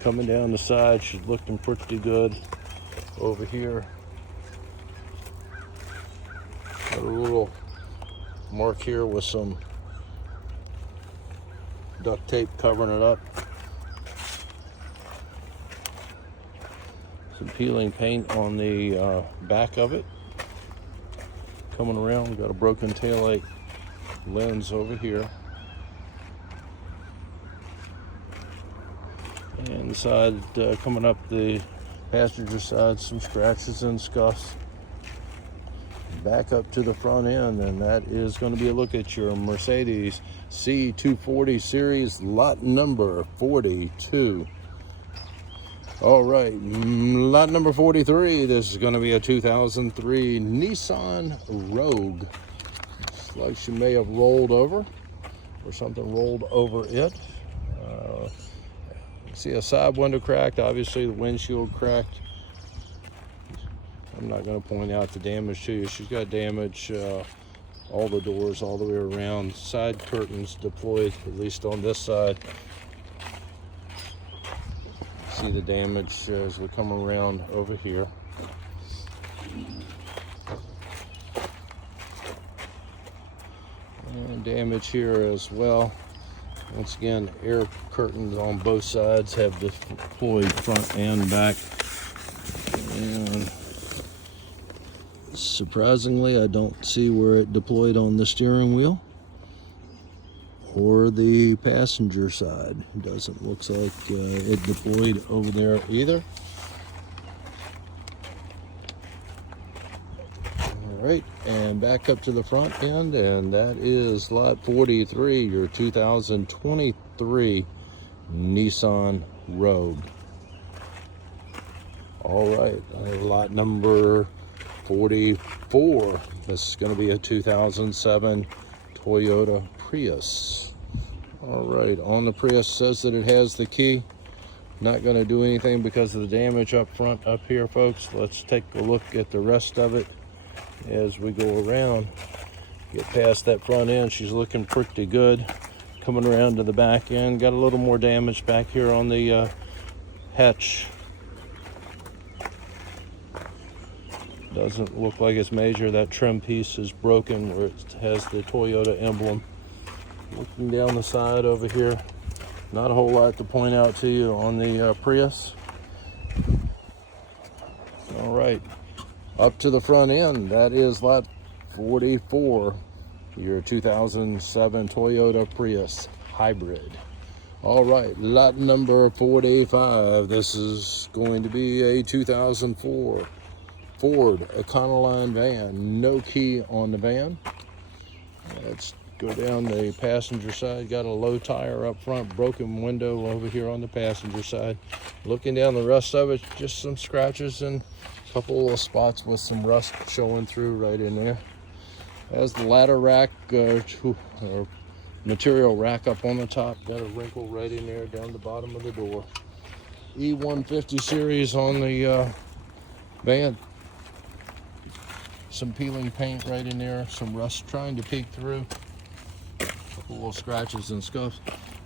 Coming down the side, she's looking pretty good over here. Got a little mark here with some duct tape covering it up. Some peeling paint on the back of it. Coming around, got a broken taillight lens over here. And the side, coming up the passenger side, some scratches and scuffs. Back up to the front end, and that is going to be a look at your Mercedes C240 series, lot number 42. All right, lot number 43, this is going to be a 2003 Nissan Rogue. Looks like she may have rolled over, or something rolled over it. See a side window cracked, obviously the windshield cracked. I'm not going to point out the damage to you. She's got damage all the doors all the way around. Side curtains deployed, at least on this side. See the damage as we come around over here. And damage here as well. Once again, air curtains on both sides have deployed front and back. And surprisingly, I don't see where it deployed on the steering wheel or the passenger side. It doesn't look like it deployed over there either. All right, and back up to the front end, and that is lot 43, your 2023 Nissan Rogue. All right, lot number 44. This is going to be a 2007 Toyota Prius. All right, on the Prius says that it has the key. Not going to do anything because of the damage up front up here, folks. Let's take a look at the rest of it as we go around. Get past that front end, she's looking pretty good. Coming around to the back end, got a little more damage back here on the hatch. Doesn't look like it's major. That trim piece is broken where it has the Toyota emblem. Looking down the side over here, not a whole lot to point out to you on the Prius. All right, up to the front end, that is lot 44, your 2007 Toyota Prius Hybrid. All right, lot number 45, this is going to be a 2004 Ford Econoline van. No key on the van. Let's go down the passenger side. Got a low tire up front, broken window over here on the passenger side. Looking down the rest of it, just some scratches and a couple of spots with some rust showing through right in there. Has the ladder rack or material rack up on the top. Got a wrinkle right in there down the bottom of the door. E150 series on the van. Some peeling paint right in there, some rust trying to peek through. A couple little scratches and scuffs.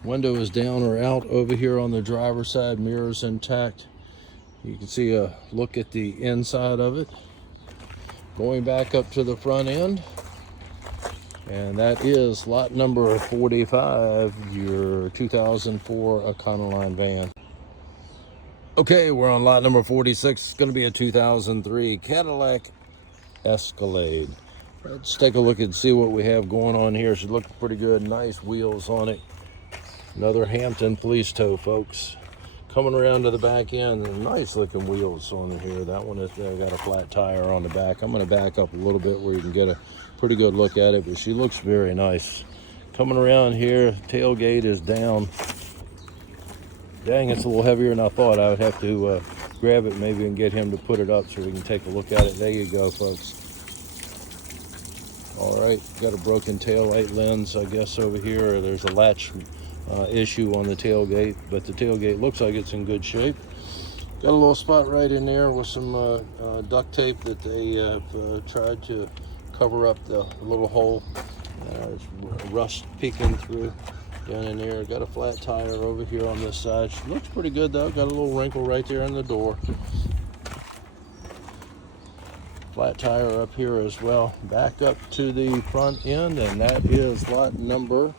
Window is down or out over here on the driver's side, mirrors intact. You can see a look at the inside of it. Going back up to the front end. And that is lot number 45, your 2004 Econoline van. Okay, we're on lot number 46. It's going to be a 2003 Cadillac Escalade. Let's take a look and see what we have going on here. Should look pretty good. Nice wheels on it. Another Hampton police tow, folks. Coming around to the back end, nice looking wheels on here. That one has got a flat tire on the back. I'm going to back up a little bit where you can get a pretty good look at it, but she looks very nice. Coming around here, tailgate is down. Dang, it's a little heavier than I thought. I would have to grab it maybe and get him to put it up so we can take a look at it. There you go, folks. All right, got a broken tail light lens, I guess, over here. There's a latch issue on the tailgate, but the tailgate looks like it's in good shape. Got a little spot right in there with some duct tape that they have tried to cover up the little hole. There's rust peeking through down in there. Got a flat tire over here on this side. She looks pretty good though. Got a little wrinkle right there in the door. Flat tire up here as well. Back up to the front end, and that is lot number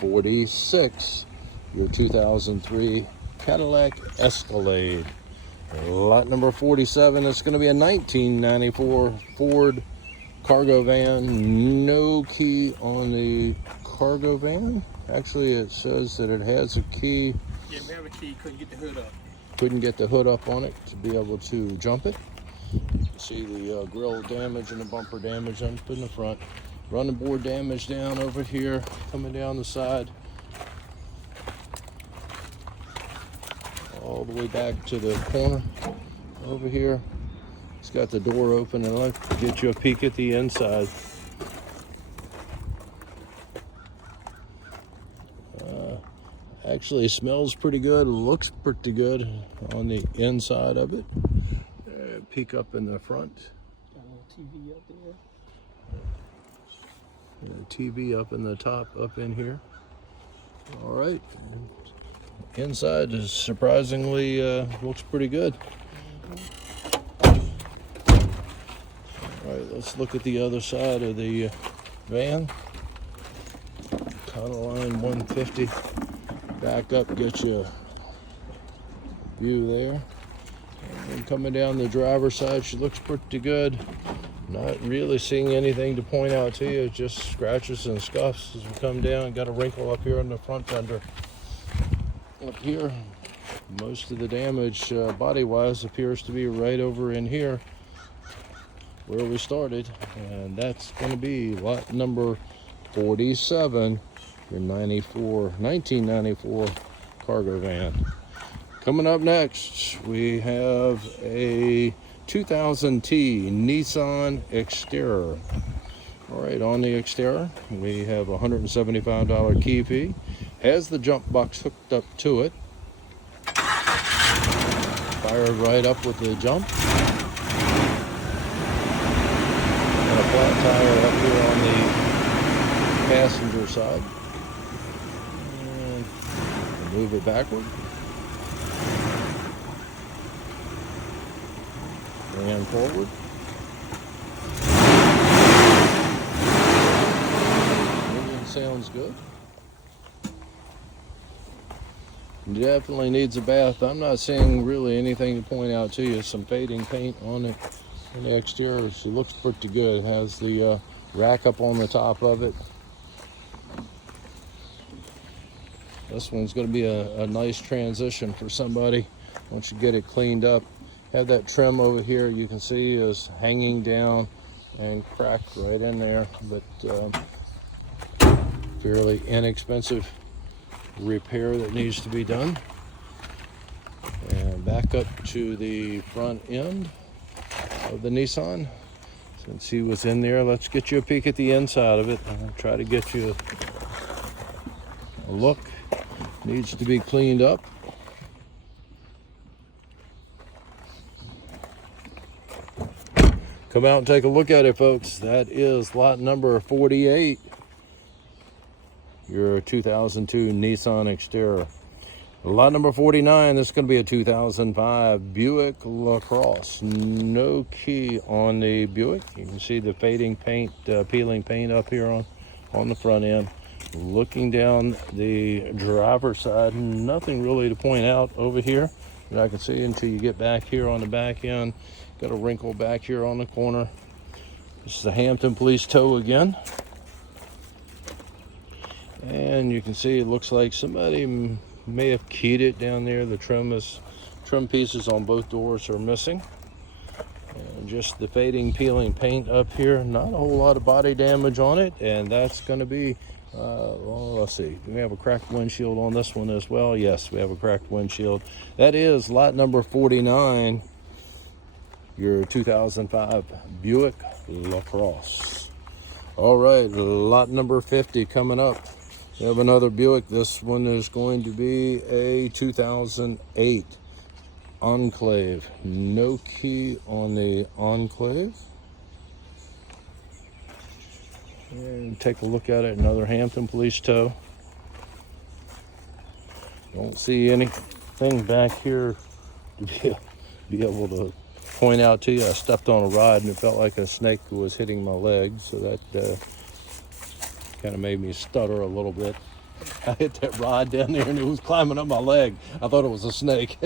46, your 2003 Cadillac Escalade. Lot number 47 is going to be a 1994 Ford cargo van. No key on the cargo van. Actually, it says that it has a key. Yeah, we have a key. Couldn't get the hood up. Couldn't get the hood up on it to be able to jump it. You can see the grill damage and the bumper damage up in the front. Running board damage down over here, coming down the side. All the way back to the corner over here. It's got the door open, and let's get you a peek at the inside. Actually smells pretty good, looks pretty good on the inside of it. Peek up in the front. Got a little TV up there. TV up in the top, up in here. All right. Inside is surprisingly looks pretty good. All right, let's look at the other side of the van. Econoline 150. Back up, get you a view there. And coming down the driver's side, she looks pretty good. Not really seeing anything to point out to you, just scratches and scuffs as we come down. Got a wrinkle up here on the front fender. Up here, most of the damage body-wise appears to be right over in here where we started, and that's going to be lot number 47, your 1994 cargo van. Coming up next, we have a 2000T Nissan Xterra. All right, on the Xterra, we have a $175 key fee. Has the jump box hooked up to it. Fired right up with the jump. And a flat tire up here on the passenger side. And move it backward. And forward. Engine sounds good. Definitely needs a bath. I'm not seeing really anything to point out to you. Some fading paint on it on the exterior. She looks pretty good. It has the rack up on the top of it. This one's going to be a nice transition for somebody once you get it cleaned up. Have that trim over here, you can see is hanging down and cracked right in there, but fairly inexpensive repair that needs to be done. And back up to the front end of the Nissan. Since he was in there, let's get you a peek at the inside of it. I'll try to get you a look. Needs to be cleaned up. Come out and take a look at it, folks. That is lot number 48, your 2002 Nissan Xterra. Lot number 49, this is going to be a 2005 Buick LaCrosse. No key on the Buick. You can see the fading paint, peeling paint up here on the front end. Looking down the driver's side, nothing really to point out over here that I can see until you get back here on the back end. Got a wrinkle back here on the corner. This is the Hampton police tow again. And you can see it looks like somebody may have keyed it down there. The trim pieces on both doors are missing. And just the fading, peeling paint up here. Not a whole lot of body damage on it. And that's going to be, well, let's see. Do we have a cracked windshield on this one as well? Yes, we have a cracked windshield. That is lot number 49, your 2005 Buick LaCrosse. All right, lot number 50 coming up. We have another Buick. This one is going to be a 2008 Enclave. No key on the Enclave. And take a look at it. Another Hampton police tow. Don't see anything back here to be able to point out to you. I stepped on a rod and it felt like a snake was hitting my leg, so that kind of made me stutter a little bit. I hit that rod down there and it was climbing up my leg. I thought it was a snake.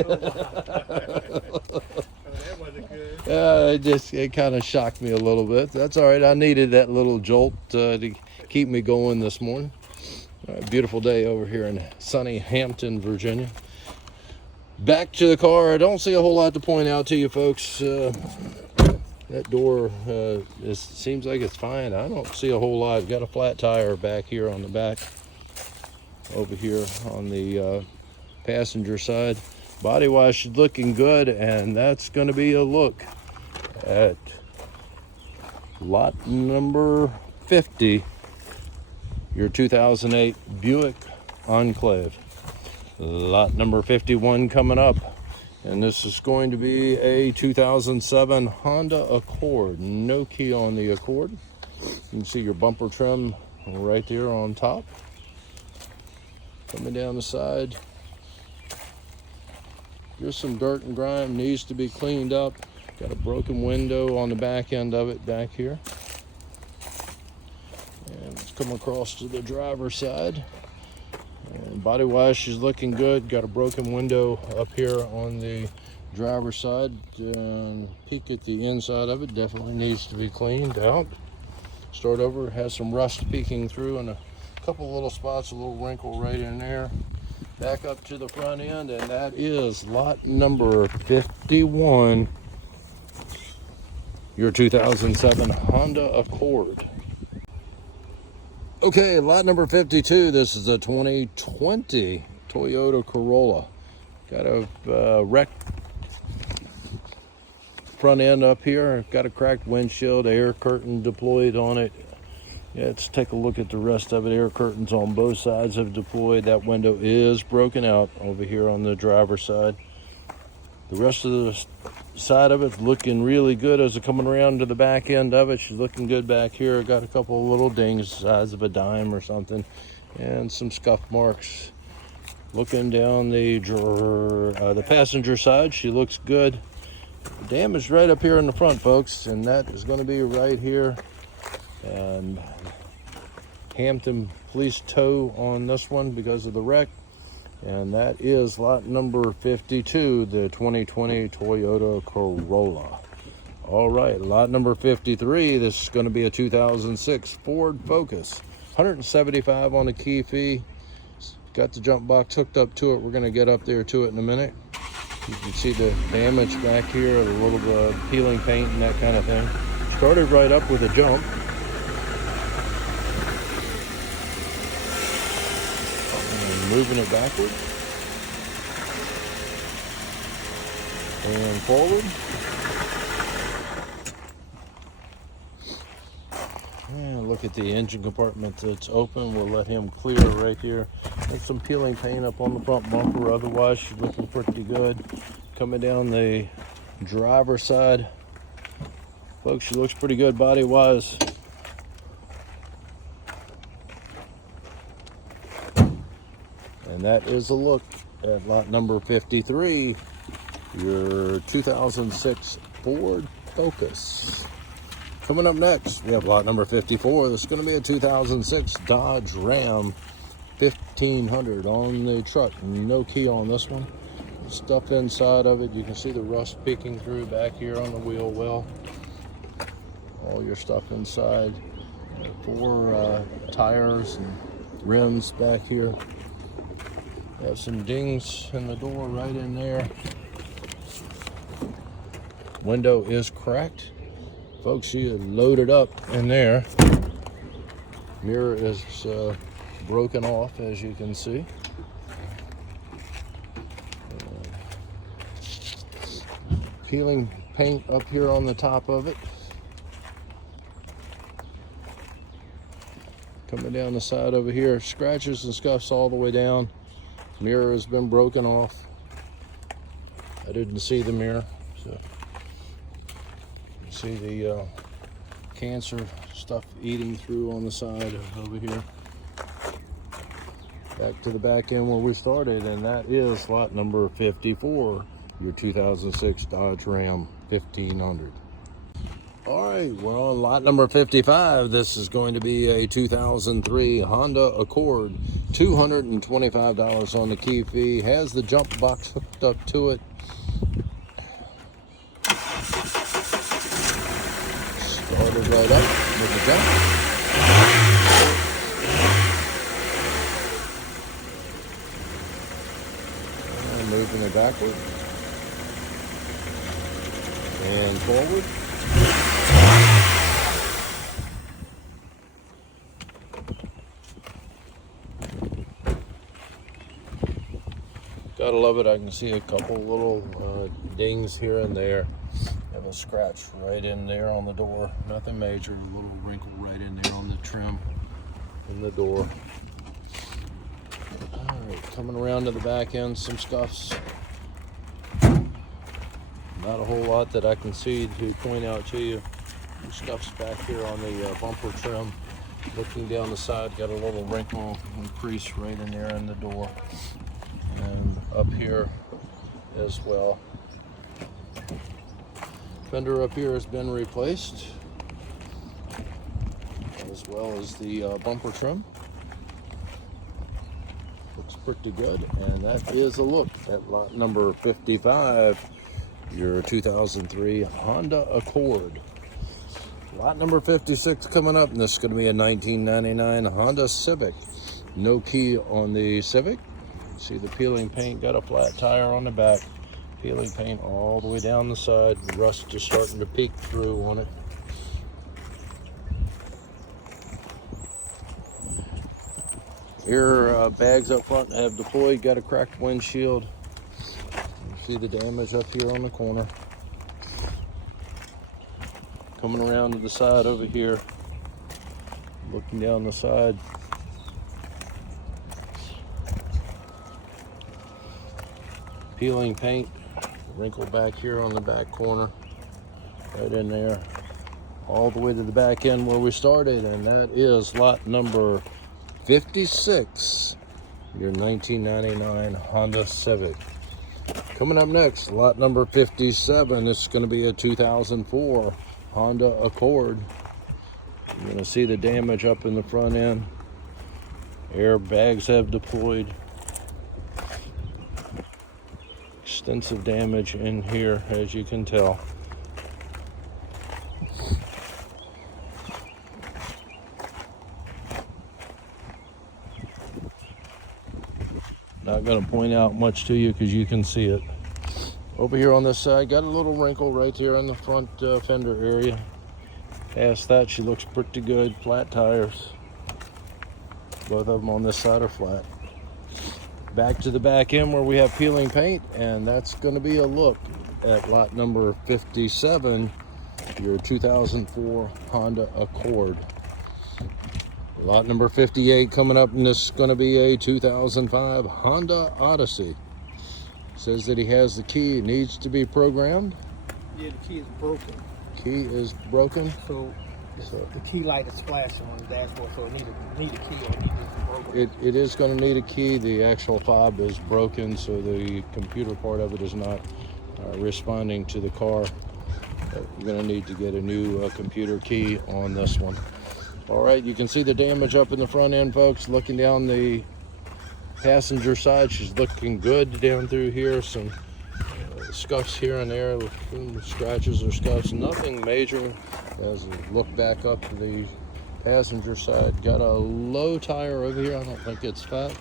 It kind of shocked me a little bit. That's all right. I needed that little jolt to keep me going this morning. Beautiful day over here in sunny Hampton, Virginia. Back to the car. I don't see a whole lot to point out to you folks. That door seems like it's fine. I don't see a whole lot. Got a flat tire back here on the back. Over here on the passenger side. Body wash is looking good, and that's going to be a look at lot number 50, your 2008 Buick Enclave. Lot number 51 coming up, and this is going to be a 2007 Honda Accord. No key on the Accord. You can see your bumper trim right there on top. Coming down the side, there's some dirt and grime, needs to be cleaned up. Got a broken window on the back end of it back here. And let's come across to the driver's side. And body wash is looking good. Got a broken window up here on the driver's side. Peek at the inside of it, definitely needs to be cleaned out. Start over, has some rust peeking through and a couple little spots, a little wrinkle right in there. Back up to the front end, and that is lot number 51, your 2007 Honda Accord. Okay, lot number 52, this is a 2020 Toyota Corolla. Got a wrecked front end up here, got a cracked windshield, air curtain deployed on it. Yeah, let's take a look at the rest of it. Air curtains on both sides have deployed. That window is broken out over here on the driver's side. The rest of the side of it's looking really good as it's coming around to the back end of it. She's looking good back here. Got a couple of little dings the size of a dime or something, and some scuff marks. Looking down the passenger side, she looks good. Damage right up here in the front, folks, and that is going to be right here. And Hampton police tow on this one because of the wreck. And that is lot number 52, the 2020 Toyota Corolla. All right, lot number 53, this is going to be a 2006 Ford Focus. 175 on the key fee. Got the jump box hooked up to it. We're going to get up there to it in a minute. You can see the damage back here, a little bit of peeling paint and that kind of thing. Started right up with a jump. Moving it backward and forward. And look at the engine compartment that's open. We'll let him clear right here. There's some peeling paint up on the front bumper. Otherwise, she's looking pretty good. Coming down the driver's side, folks, she looks pretty good body-wise. And that is a look at lot number 53, your 2006 Ford Focus. Coming up next, we have lot number 54. This is going to be a 2006 Dodge Ram 1500 on the truck. No key on this one. Stuff inside of it. You can see the rust peeking through back here on the wheel well. All your stuff inside. 4 tires and rims back here. Have some dings in the door right in there. Window is cracked. Folks, she is loaded up in there. Mirror is broken off, as you can see. Peeling paint up here on the top of it. Coming down the side over here, scratches and scuffs all the way down. Mirror has been broken off. I didn't see the mirror, so you see the cancer stuff eating through on the side over here. Back to the back end where we started, and that is lot number 54, your 2006 Dodge Ram 1500. All right, we're on lot number 55. This is going to be a 2003 Honda Accord. $225 on the key fee. Has the jump box hooked up to it. Started right up with the jump. And moving it backward and forward. Gotta love it. I can see a couple little dings here and there. Have a scratch right in there on the door. Nothing major. A little wrinkle right in there on the trim in the door. All right, coming around to the back end, some scuffs. Not a whole lot that I can see to point out to you. Some scuffs back here on the bumper trim. Looking down the side, got a little wrinkle and crease right in there in the door. And up here as well. Fender up here has been replaced, as well as the bumper trim. Looks pretty good, and that is a look at lot number 55, your 2003 Honda Accord. Lot number 56 coming up, and this is going to be a 1999 Honda Civic. No key on the Civic. See the peeling paint, got a flat tire on the back. Peeling paint all the way down the side. The rust is starting to peek through on it. Here, bags up front have deployed, got a cracked windshield. You see the damage up here on the corner. Coming around to the side over here. Looking down the side. Peeling paint, wrinkle back here on the back corner, right in there, all the way to the back end where we started, and that is lot number 56, your 1999 Honda Civic. Coming up next, lot number 57, this is going to be a 2004 Honda Accord. You're going to see the damage up in the front end. Airbags have deployed. Extensive damage in here, as you can tell. Not going to point out much to you because you can see it. Over here on this side, got a little wrinkle right there in the front fender area. Past that, she looks pretty good. Flat tires. Both of them on this side are flat. Back to the back end where we have peeling paint, and that's going to be a look at lot number 57, your 2004 Honda Accord. Lot number 58 coming up, and this is going to be a 2005 Honda Odyssey. Says that he has the key. It needs to be programmed. Yeah, the key is broken. Key is broken. So the key light is flashing on the dashboard, so it need a key, or it needs to be broken. It is going to need a key. The actual fob is broken, so the computer part of it is not responding to the car. You're going to need to get a new computer key on this one. All right, you can see the damage up in the front end, folks. Looking down the passenger side, she's looking good down through here. Some scuffs here and there, scratches or scuffs, nothing major. As I look back up to the passenger side, got a low tire over here. I don't think it's flat.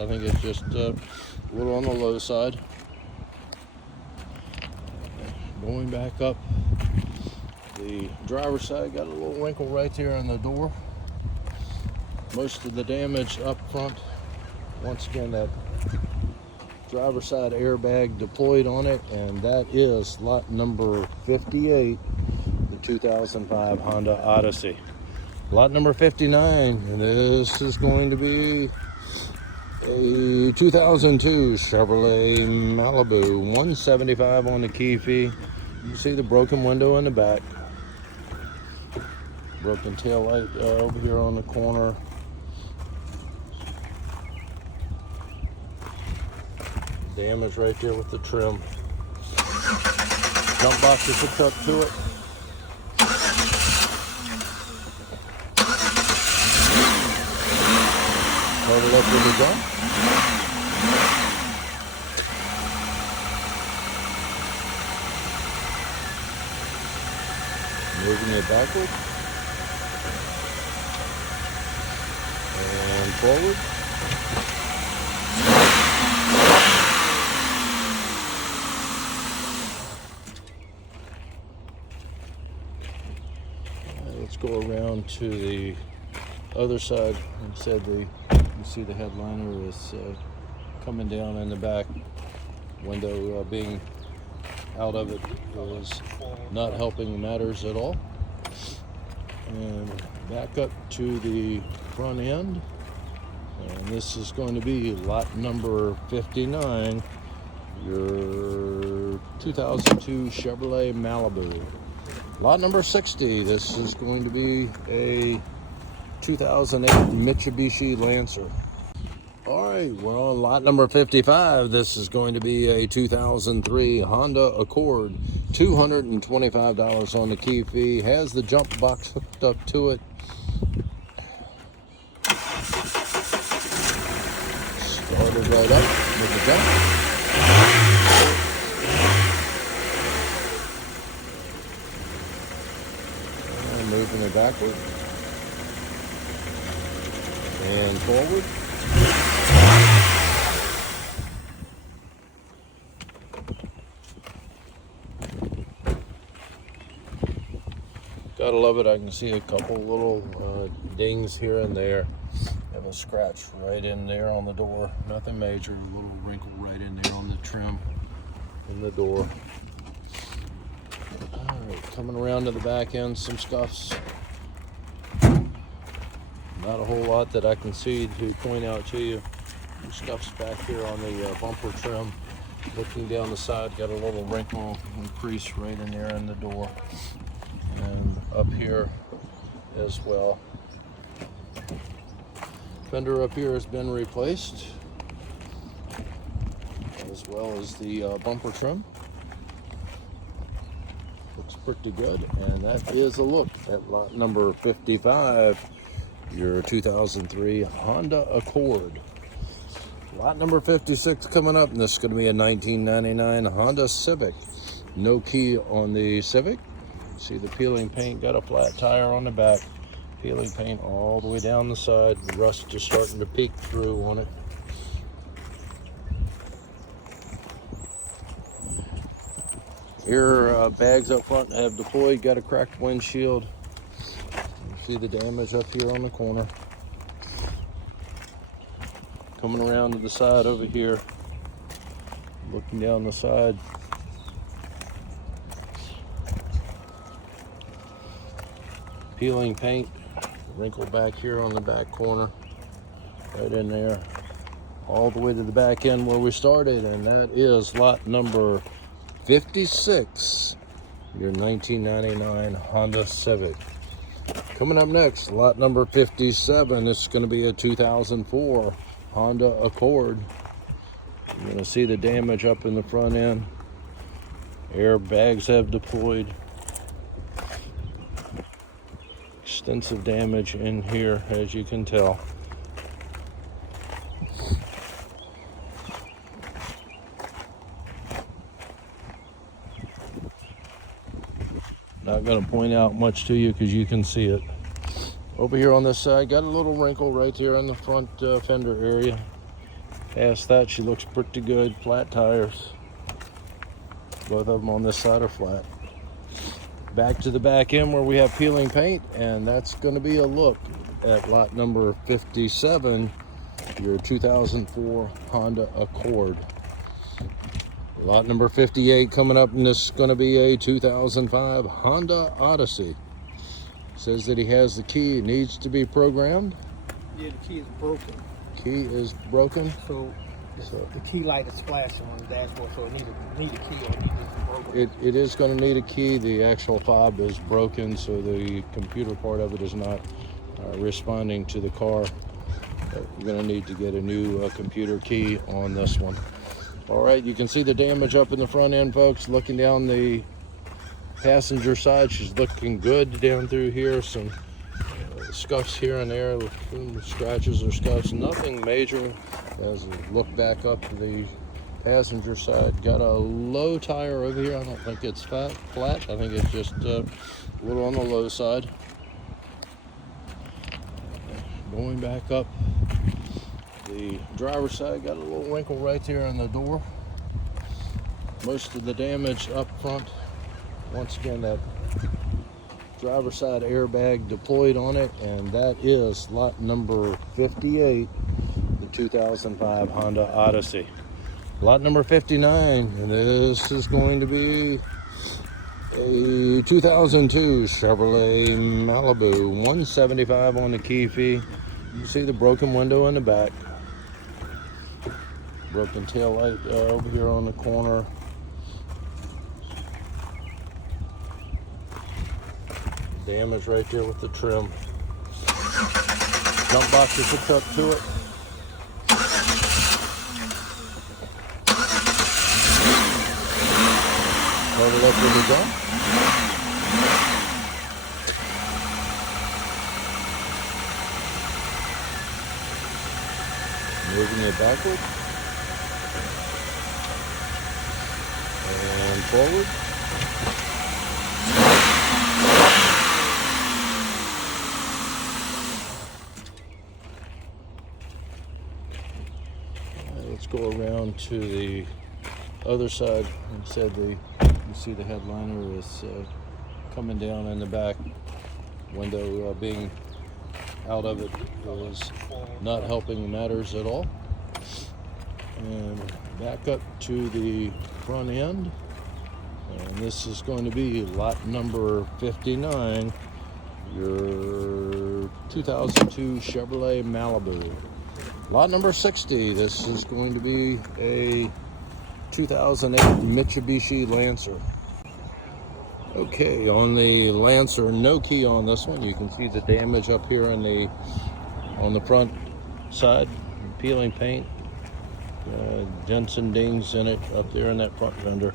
I think it's just a little on the low side. Going back up the driver's side, got a little wrinkle right there on the door. Most of the damage up front. Once again, that driver's side airbag deployed on it, and that is lot number 58, the 2005 Honda Odyssey. Lot number 59, and this is going to be a 2002 Chevrolet Malibu, 175 on the key fee. You see the broken window in the back, broken tail light over here on the corner. Damage right there with the trim. Jump box is hooked up to it. Total up with the jump. Moving it backward and forward. Let's go around to the other side. Like I said, you see the headliner is coming down in the back. Window being out of it is not helping matters at all. And back up to the front end. And this is going to be lot number 59, your 2002 Chevrolet Malibu. Lot number 60, this is going to be a 2008 Mitsubishi Lancer. All right, we're on lot number 55. This is going to be a 2003 Honda Accord, $225 on the key fee. Has the jump box hooked up to it. Started right up with the jump. Moving it backward and forward. Gotta love it. I can see a couple little dings here and there. Have a scratch right in there on the door. Nothing major. A little wrinkle right in there on the trim in the door. Coming around to the back end, some scuffs. Not a whole lot that I can see to point out to you. Some scuffs back here on the bumper trim. Looking down the side, got a little wrinkle and crease right in there in the door. And up here as well. Fender up here has been replaced, as well as the bumper trim. Looks pretty good, and that is a look at lot number 55, your 2003 Honda Accord. Lot number 56 coming up, and this is going to be a 1999 Honda Civic. No key on the Civic. See the peeling paint, got a flat tire on the back. Peeling paint all the way down the side. The rust is starting to peek through on it. Here, bags up front have deployed, got a cracked windshield. You see the damage up here on the corner. Coming around to the side over here, looking down the side. Peeling paint, wrinkle back here on the back corner, right in there, all the way to the back end where we started, and that is lot number 56, your 1999 Honda Civic. Coming up next, lot number 57. This is going to be a 2004 Honda Accord. You're going to see the damage up in the front end. Airbags have deployed. Extensive damage in here, as you can tell. Not going to point out much to you because you can see it. Over here on this side, got a little wrinkle right there in the front fender area. Past that, she looks pretty good. Flat tires. Both of them on this side are flat. Back to the back end where we have peeling paint, and that's going to be a look at lot number 57, your 2004 Honda Accord. Lot number 58 coming up, and this is going to be a 2005 Honda Odyssey. Says that he has the key. It needs to be programmed. Yeah, the key is broken. Key is broken. So the key light is flashing on the dashboard, so it need a key, or it needs to be broken. It is going to need a key. The actual fob is broken, so the computer part of it is not responding to the car. But you're going to need to get a new computer key on this one. All right, you can see the damage up in the front end, folks. Looking down the passenger side, she's looking good down through here. Some scuffs here and there, scratches or scuffs, nothing major. As I look back up to the passenger side, got a low tire over here. I don't think it's flat. I think it's just a little on the low side. Going back up the driver's side, got a little wrinkle right there in the door. Most of the damage up front. Once again, that driver's side airbag deployed on it, and that is lot number 58, the 2005 Honda Odyssey. Lot number 59, and this is going to be a 2002 Chevrolet Malibu, 175 on the key fee. You see the broken window in the back. Broken tail light over here on the corner. Damage right there with the trim. Jump box is hooked up to it. Cover up with the jump. Moving it backward and forward. Let's go around to the other side. You see the headliner is coming down in the back. Window being out of it is not helping matters at all. And back up to the front end. And this is going to be lot number 59, your 2002 Chevrolet Malibu. Lot number 60, this is going to be a 2008 Mitsubishi Lancer. Okay, on the Lancer, no key on this one. You can see the damage up here on the front side, peeling paint, dents and dings in it up there in that front fender.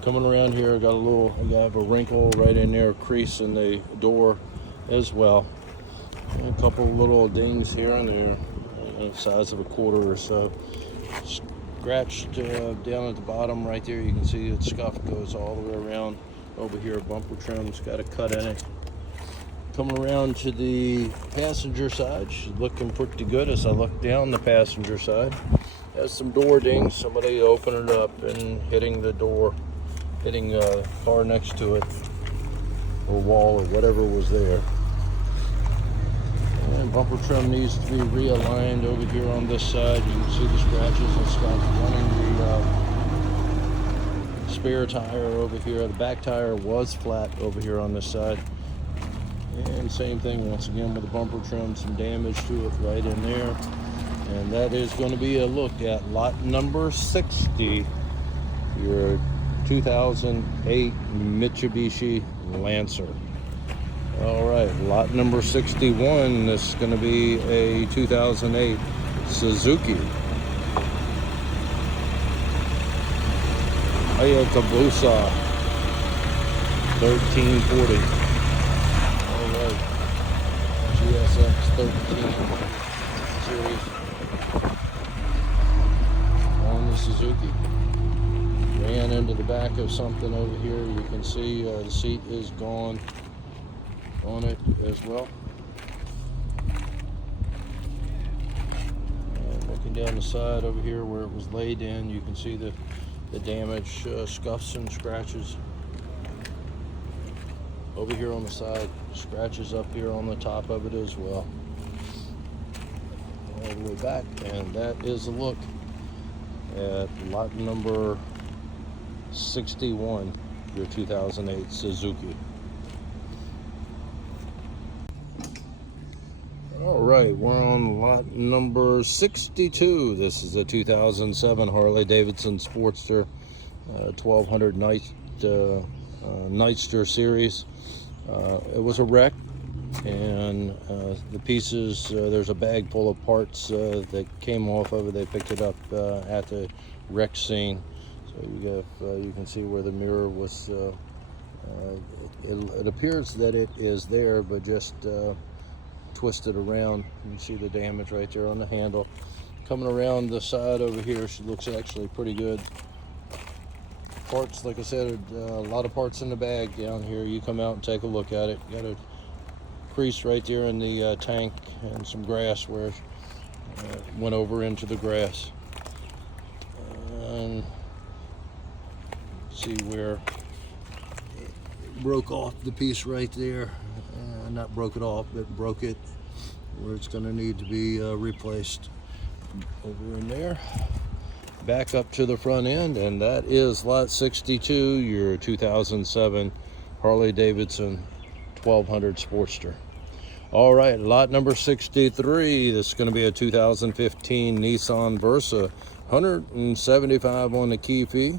Coming around here, I have a wrinkle right in there, crease in the door as well. And a couple little dings here and there, the size of a quarter or so. Scratched down at the bottom right there. You can see the scuff goes all the way around. Over here, bumper trim's got a cut in it. Coming around to the passenger side, she's looking pretty good as I look down the passenger side. Has some door dings, somebody opened it up and hitting the door, hitting a car next to it, or wall, or whatever was there. And bumper trim needs to be realigned over here on this side. You can see the scratches and stuff running the spare tire over here. The back tire was flat over here on this side. And same thing once again with the bumper trim, some damage to it right in there. And that is going to be a look at lot number 60, your 2008 Mitsubishi Lancer. All right, lot number 61, this is going to be a 2008 Suzuki Hayabusa 1340. All right, 1300 series on the Suzuki. Ran into the back of something over here. You can see the seat is gone on it as well. Looking down the side over here where it was laid in, you can see the damage, scuffs and scratches. Over here on the side, scratches up here on the top of it as well. All the way back, and that is a look at lot number 61, your 2008 Suzuki. All right, we're on lot number 62. This is a 2007 Harley Davidson Sportster, 1200 Nightster series. It was a wreck, and the pieces, there's a bag full of parts that came off of it. They picked it up at the wreck scene. So you can see where the mirror was. It appears that it is there, but just twisted around. You can see the damage right there on the handle. Coming around the side over here, she looks actually pretty good. Parts, like I said, a lot of parts in the bag down here. You come out and take a look at it. Got a crease right there in the tank and some grass where it went over into the grass. And see where it broke off the piece right there. Not broke it off, but broke it where it's going to need to be replaced. Over in there. Back up to the front end, and that is lot 62, your 2007 Harley Davidson 1200 Sportster. All right, lot number 63. This is going to be a 2015 Nissan Versa, 175 on the key fee.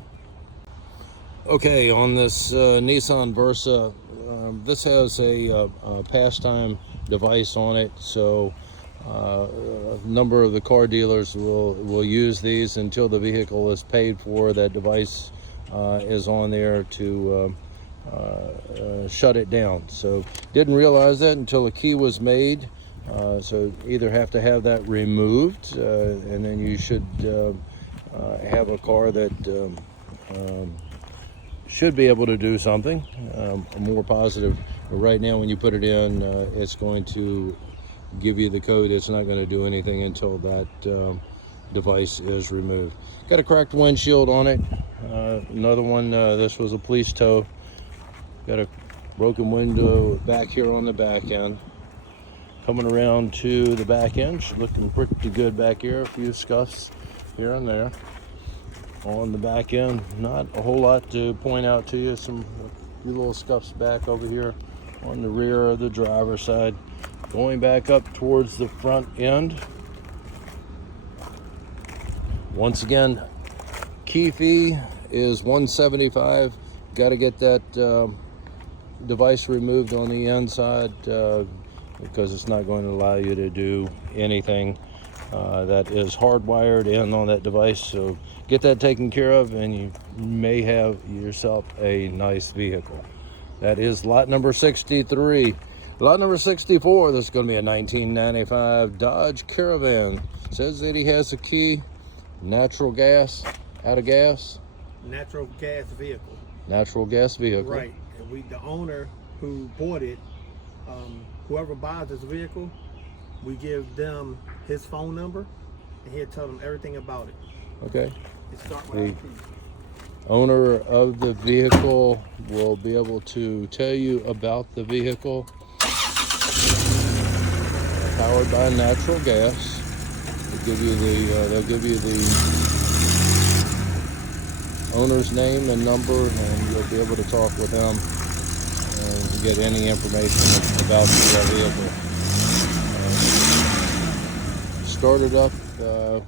Okay, on this Nissan Versa, this has a pastime device on it, so a number of the car dealers will use these until the vehicle is paid for. That device is on there to shut it down. So didn't realize that until a key was made. So either have to have that removed, and then you should have a car that should be able to do something more positive. But right now, when you put it in, it's going to give you the code. It's not going to do anything until that device is removed. Got a cracked windshield on it. Another one, this was a police tow. Got a broken window back here on the back end. Coming around to the back end, she's looking pretty good back here. A few scuffs here and there. On the back end, not a whole lot to point out to you. A few little scuffs back over here on the rear of the driver's side. Going back up towards the front end. Once again, key fee is $175. Got to get that device removed on the inside because it's not going to allow you to do anything that is hardwired in on that device. So get that taken care of, and you may have yourself a nice vehicle. That is lot number 63. Lot number 64, this is going to be a 1995 Dodge Caravan. Says that he has a key. Natural gas, out of gas. Natural gas vehicle. Natural gas vehicle. Right. And the owner who bought it, whoever buys this vehicle, we give them his phone number, and he'll tell them everything about it. Okay. The owner of the vehicle will be able to tell you about the vehicle. Powered by natural gas. They'll give you the owner's name and number, and you'll be able to talk with them and get any information about the vehicle. Started up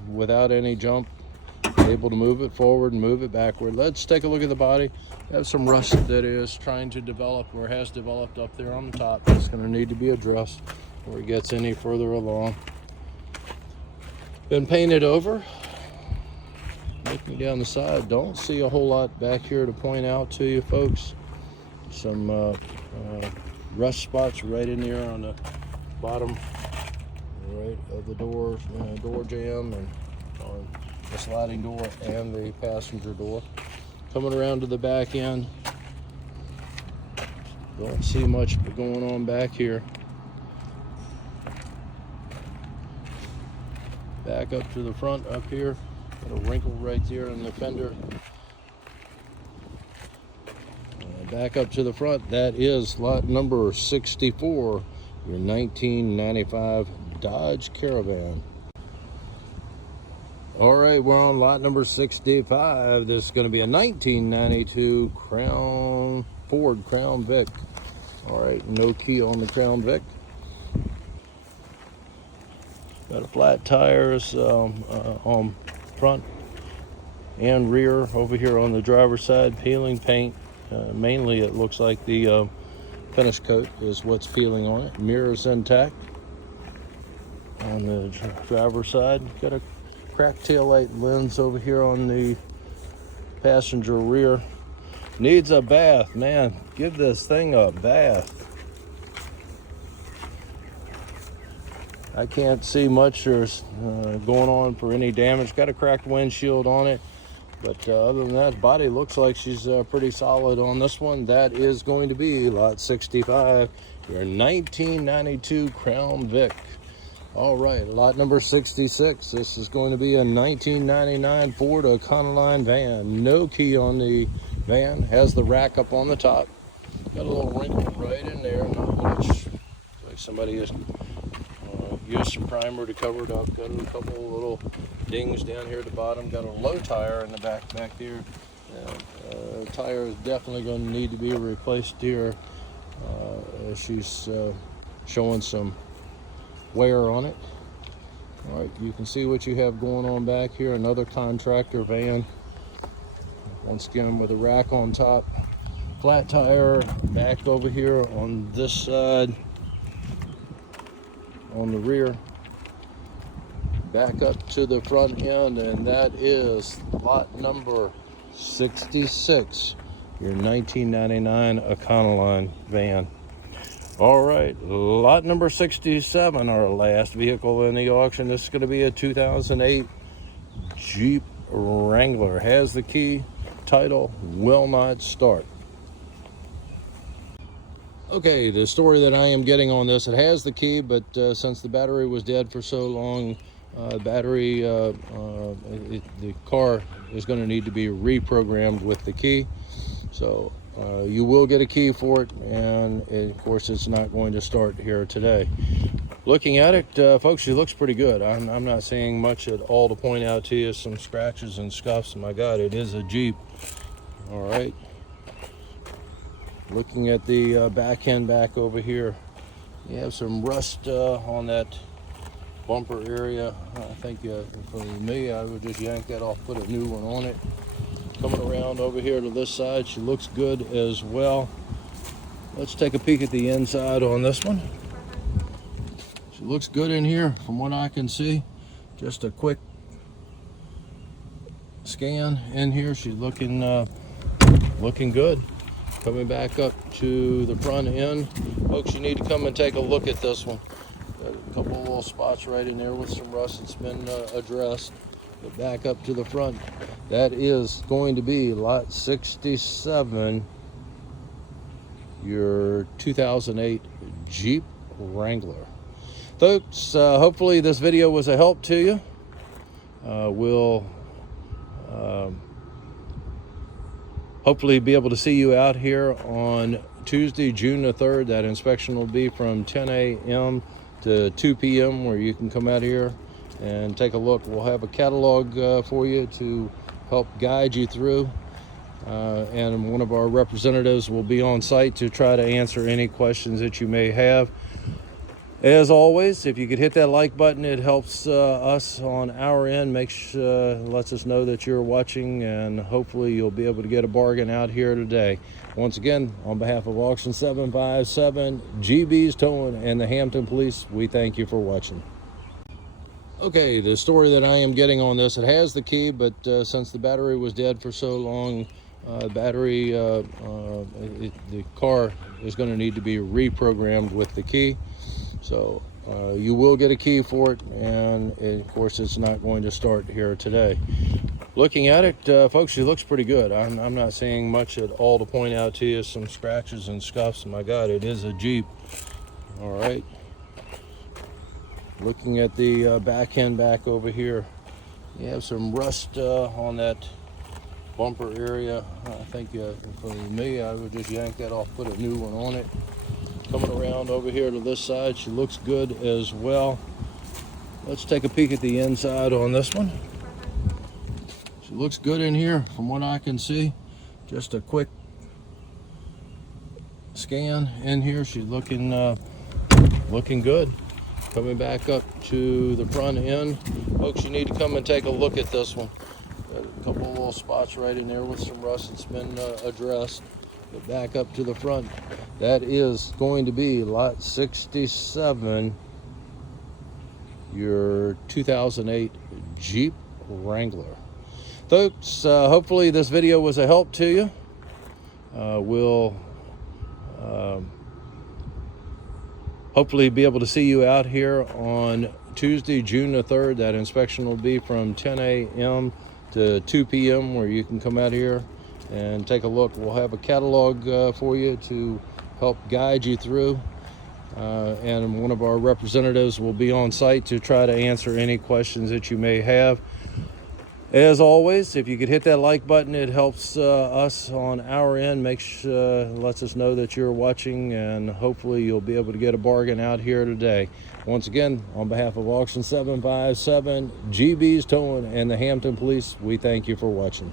without any jump, able to move it forward and move it backward. Let's take a look at the body. Have some rust that is trying to develop or has developed up there on the top. It's going to need to be addressed before it gets any further along. Been painted over. Looking down the side, don't see a whole lot back here to point out to you folks. Some rust spots right in there on the bottom all right, of the door jamb, and the sliding door and the passenger door. Coming around to the back end, don't see much going on back here. Back up to the front up here, got a wrinkle right there in the fender. Back up to the front, that is lot number 64, your 1995 Dodge Caravan. All right, we're on lot number 65. This is going to be a 1992 Ford Crown Vic. All right, no key on the Crown Vic. Got a flat tires on front and rear. Over here on the driver's side, peeling paint. Mainly it looks like the finish coat is what's peeling on it. Mirrors intact. On the driver's side, got a cracked taillight lens over here on the passenger rear. Needs a bath, man. Give this thing a bath. I can't see much there's going on for any damage. Got a cracked windshield on it, but other than that, body looks like she's pretty solid on this one. That is going to be lot 65, your 1992 Crown Vic. All right, lot number 66. This is going to be a 1999 Ford Econoline van. No key on the van. Has the rack up on the top. Got a little wrinkle right in there. Not much. Like somebody has used some primer to cover it up. Got a couple little dings down here at the bottom. Got a low tire in the back there. Tire is definitely going to need to be replaced here. She's showing some wear on it. All right, you can see what you have going on back here. Another contractor van. Once again with a rack on top. Flat tire back over here on this side. On the rear, back up to the front end, and that is lot number 66, your 1999 Econoline van. All right, lot number 67, our last vehicle in the auction. This is going to be a 2008 Jeep Wrangler. Has the key, title will not start. Okay, the story that I am getting on this, it has the key, but since the battery was dead for so long, the car is going to need to be reprogrammed with the key. So you will get a key for it, and of course it's not going to start here today. Looking at it, folks, she looks pretty good. I'm not seeing much at all to point out to you. Some scratches and scuffs. My God, it is a Jeep. All right. Looking at the back end back over here, you have some rust on that bumper area. I think for me, I would just yank that off, put a new one on it. Coming around over here to this side, she looks good as well. Let's take a peek at the inside on this one. She looks good in here from what I can see. Just a quick scan in here. She's looking good. Coming back up to the front end. Folks, you need to come and take a look at this one. Got a couple of little spots right in there with some rust that's been addressed. But back up to the front. That is going to be lot 67, your 2008 Jeep Wrangler. Folks, hopefully this video was a help to you. We'll hopefully be able to see you out here on Tuesday, June the 3rd. That inspection will be from 10 a.m. to 2 p.m. where you can come out here and take a look. We'll have a catalog for you to help guide you through. And one of our representatives will be on site to try to answer any questions that you may have. As always, if you could hit that like button, it helps us on our end, lets us know that you're watching, and hopefully you'll be able to get a bargain out here today. Once again, on behalf of Auction 757, GB's Towing, and the Hampton Police, we thank you for watching. Okay, the story that I am getting on this, it has the key, but since the battery was dead for so long, the car is going to need to be reprogrammed with the key. So You will get a key for it, and of course it's not going to start here today. Looking at it, folks, she looks pretty good. I'm not seeing much at all to point out to you. Some scratches and scuffs. My God, it is a Jeep. All right. Looking at the back end back over here, you have some rust on that bumper area. I think for me, I would just yank that off, put a new one on it. Coming around over here to this side, she looks good as well. Let's take a peek at the inside on this one. She looks good in here from what I can see. Just a quick scan in here. She's looking good. Coming back up to the front end. Folks, you need to come and take a look at this one. Got a couple of little spots right in there with some rust that's been addressed. But back up to the front. That is going to be lot 67, your 2008 Jeep Wrangler. Folks, hopefully this video was a help to you. We'll hopefully be able to see you out here on Tuesday, June the 3rd. That inspection will be from 10 a.m. to 2 p.m. where you can come out here and take a look. We'll have a catalog for you to help guide you through. And one of our representatives will be on site to try to answer any questions that you may have. As always, if you could hit that like button, it helps us on our end, lets us know that you're watching, and hopefully you'll be able to get a bargain out here today. Once again, on behalf of Auction 757, GB's Towing, and the Hampton Police, we thank you for watching.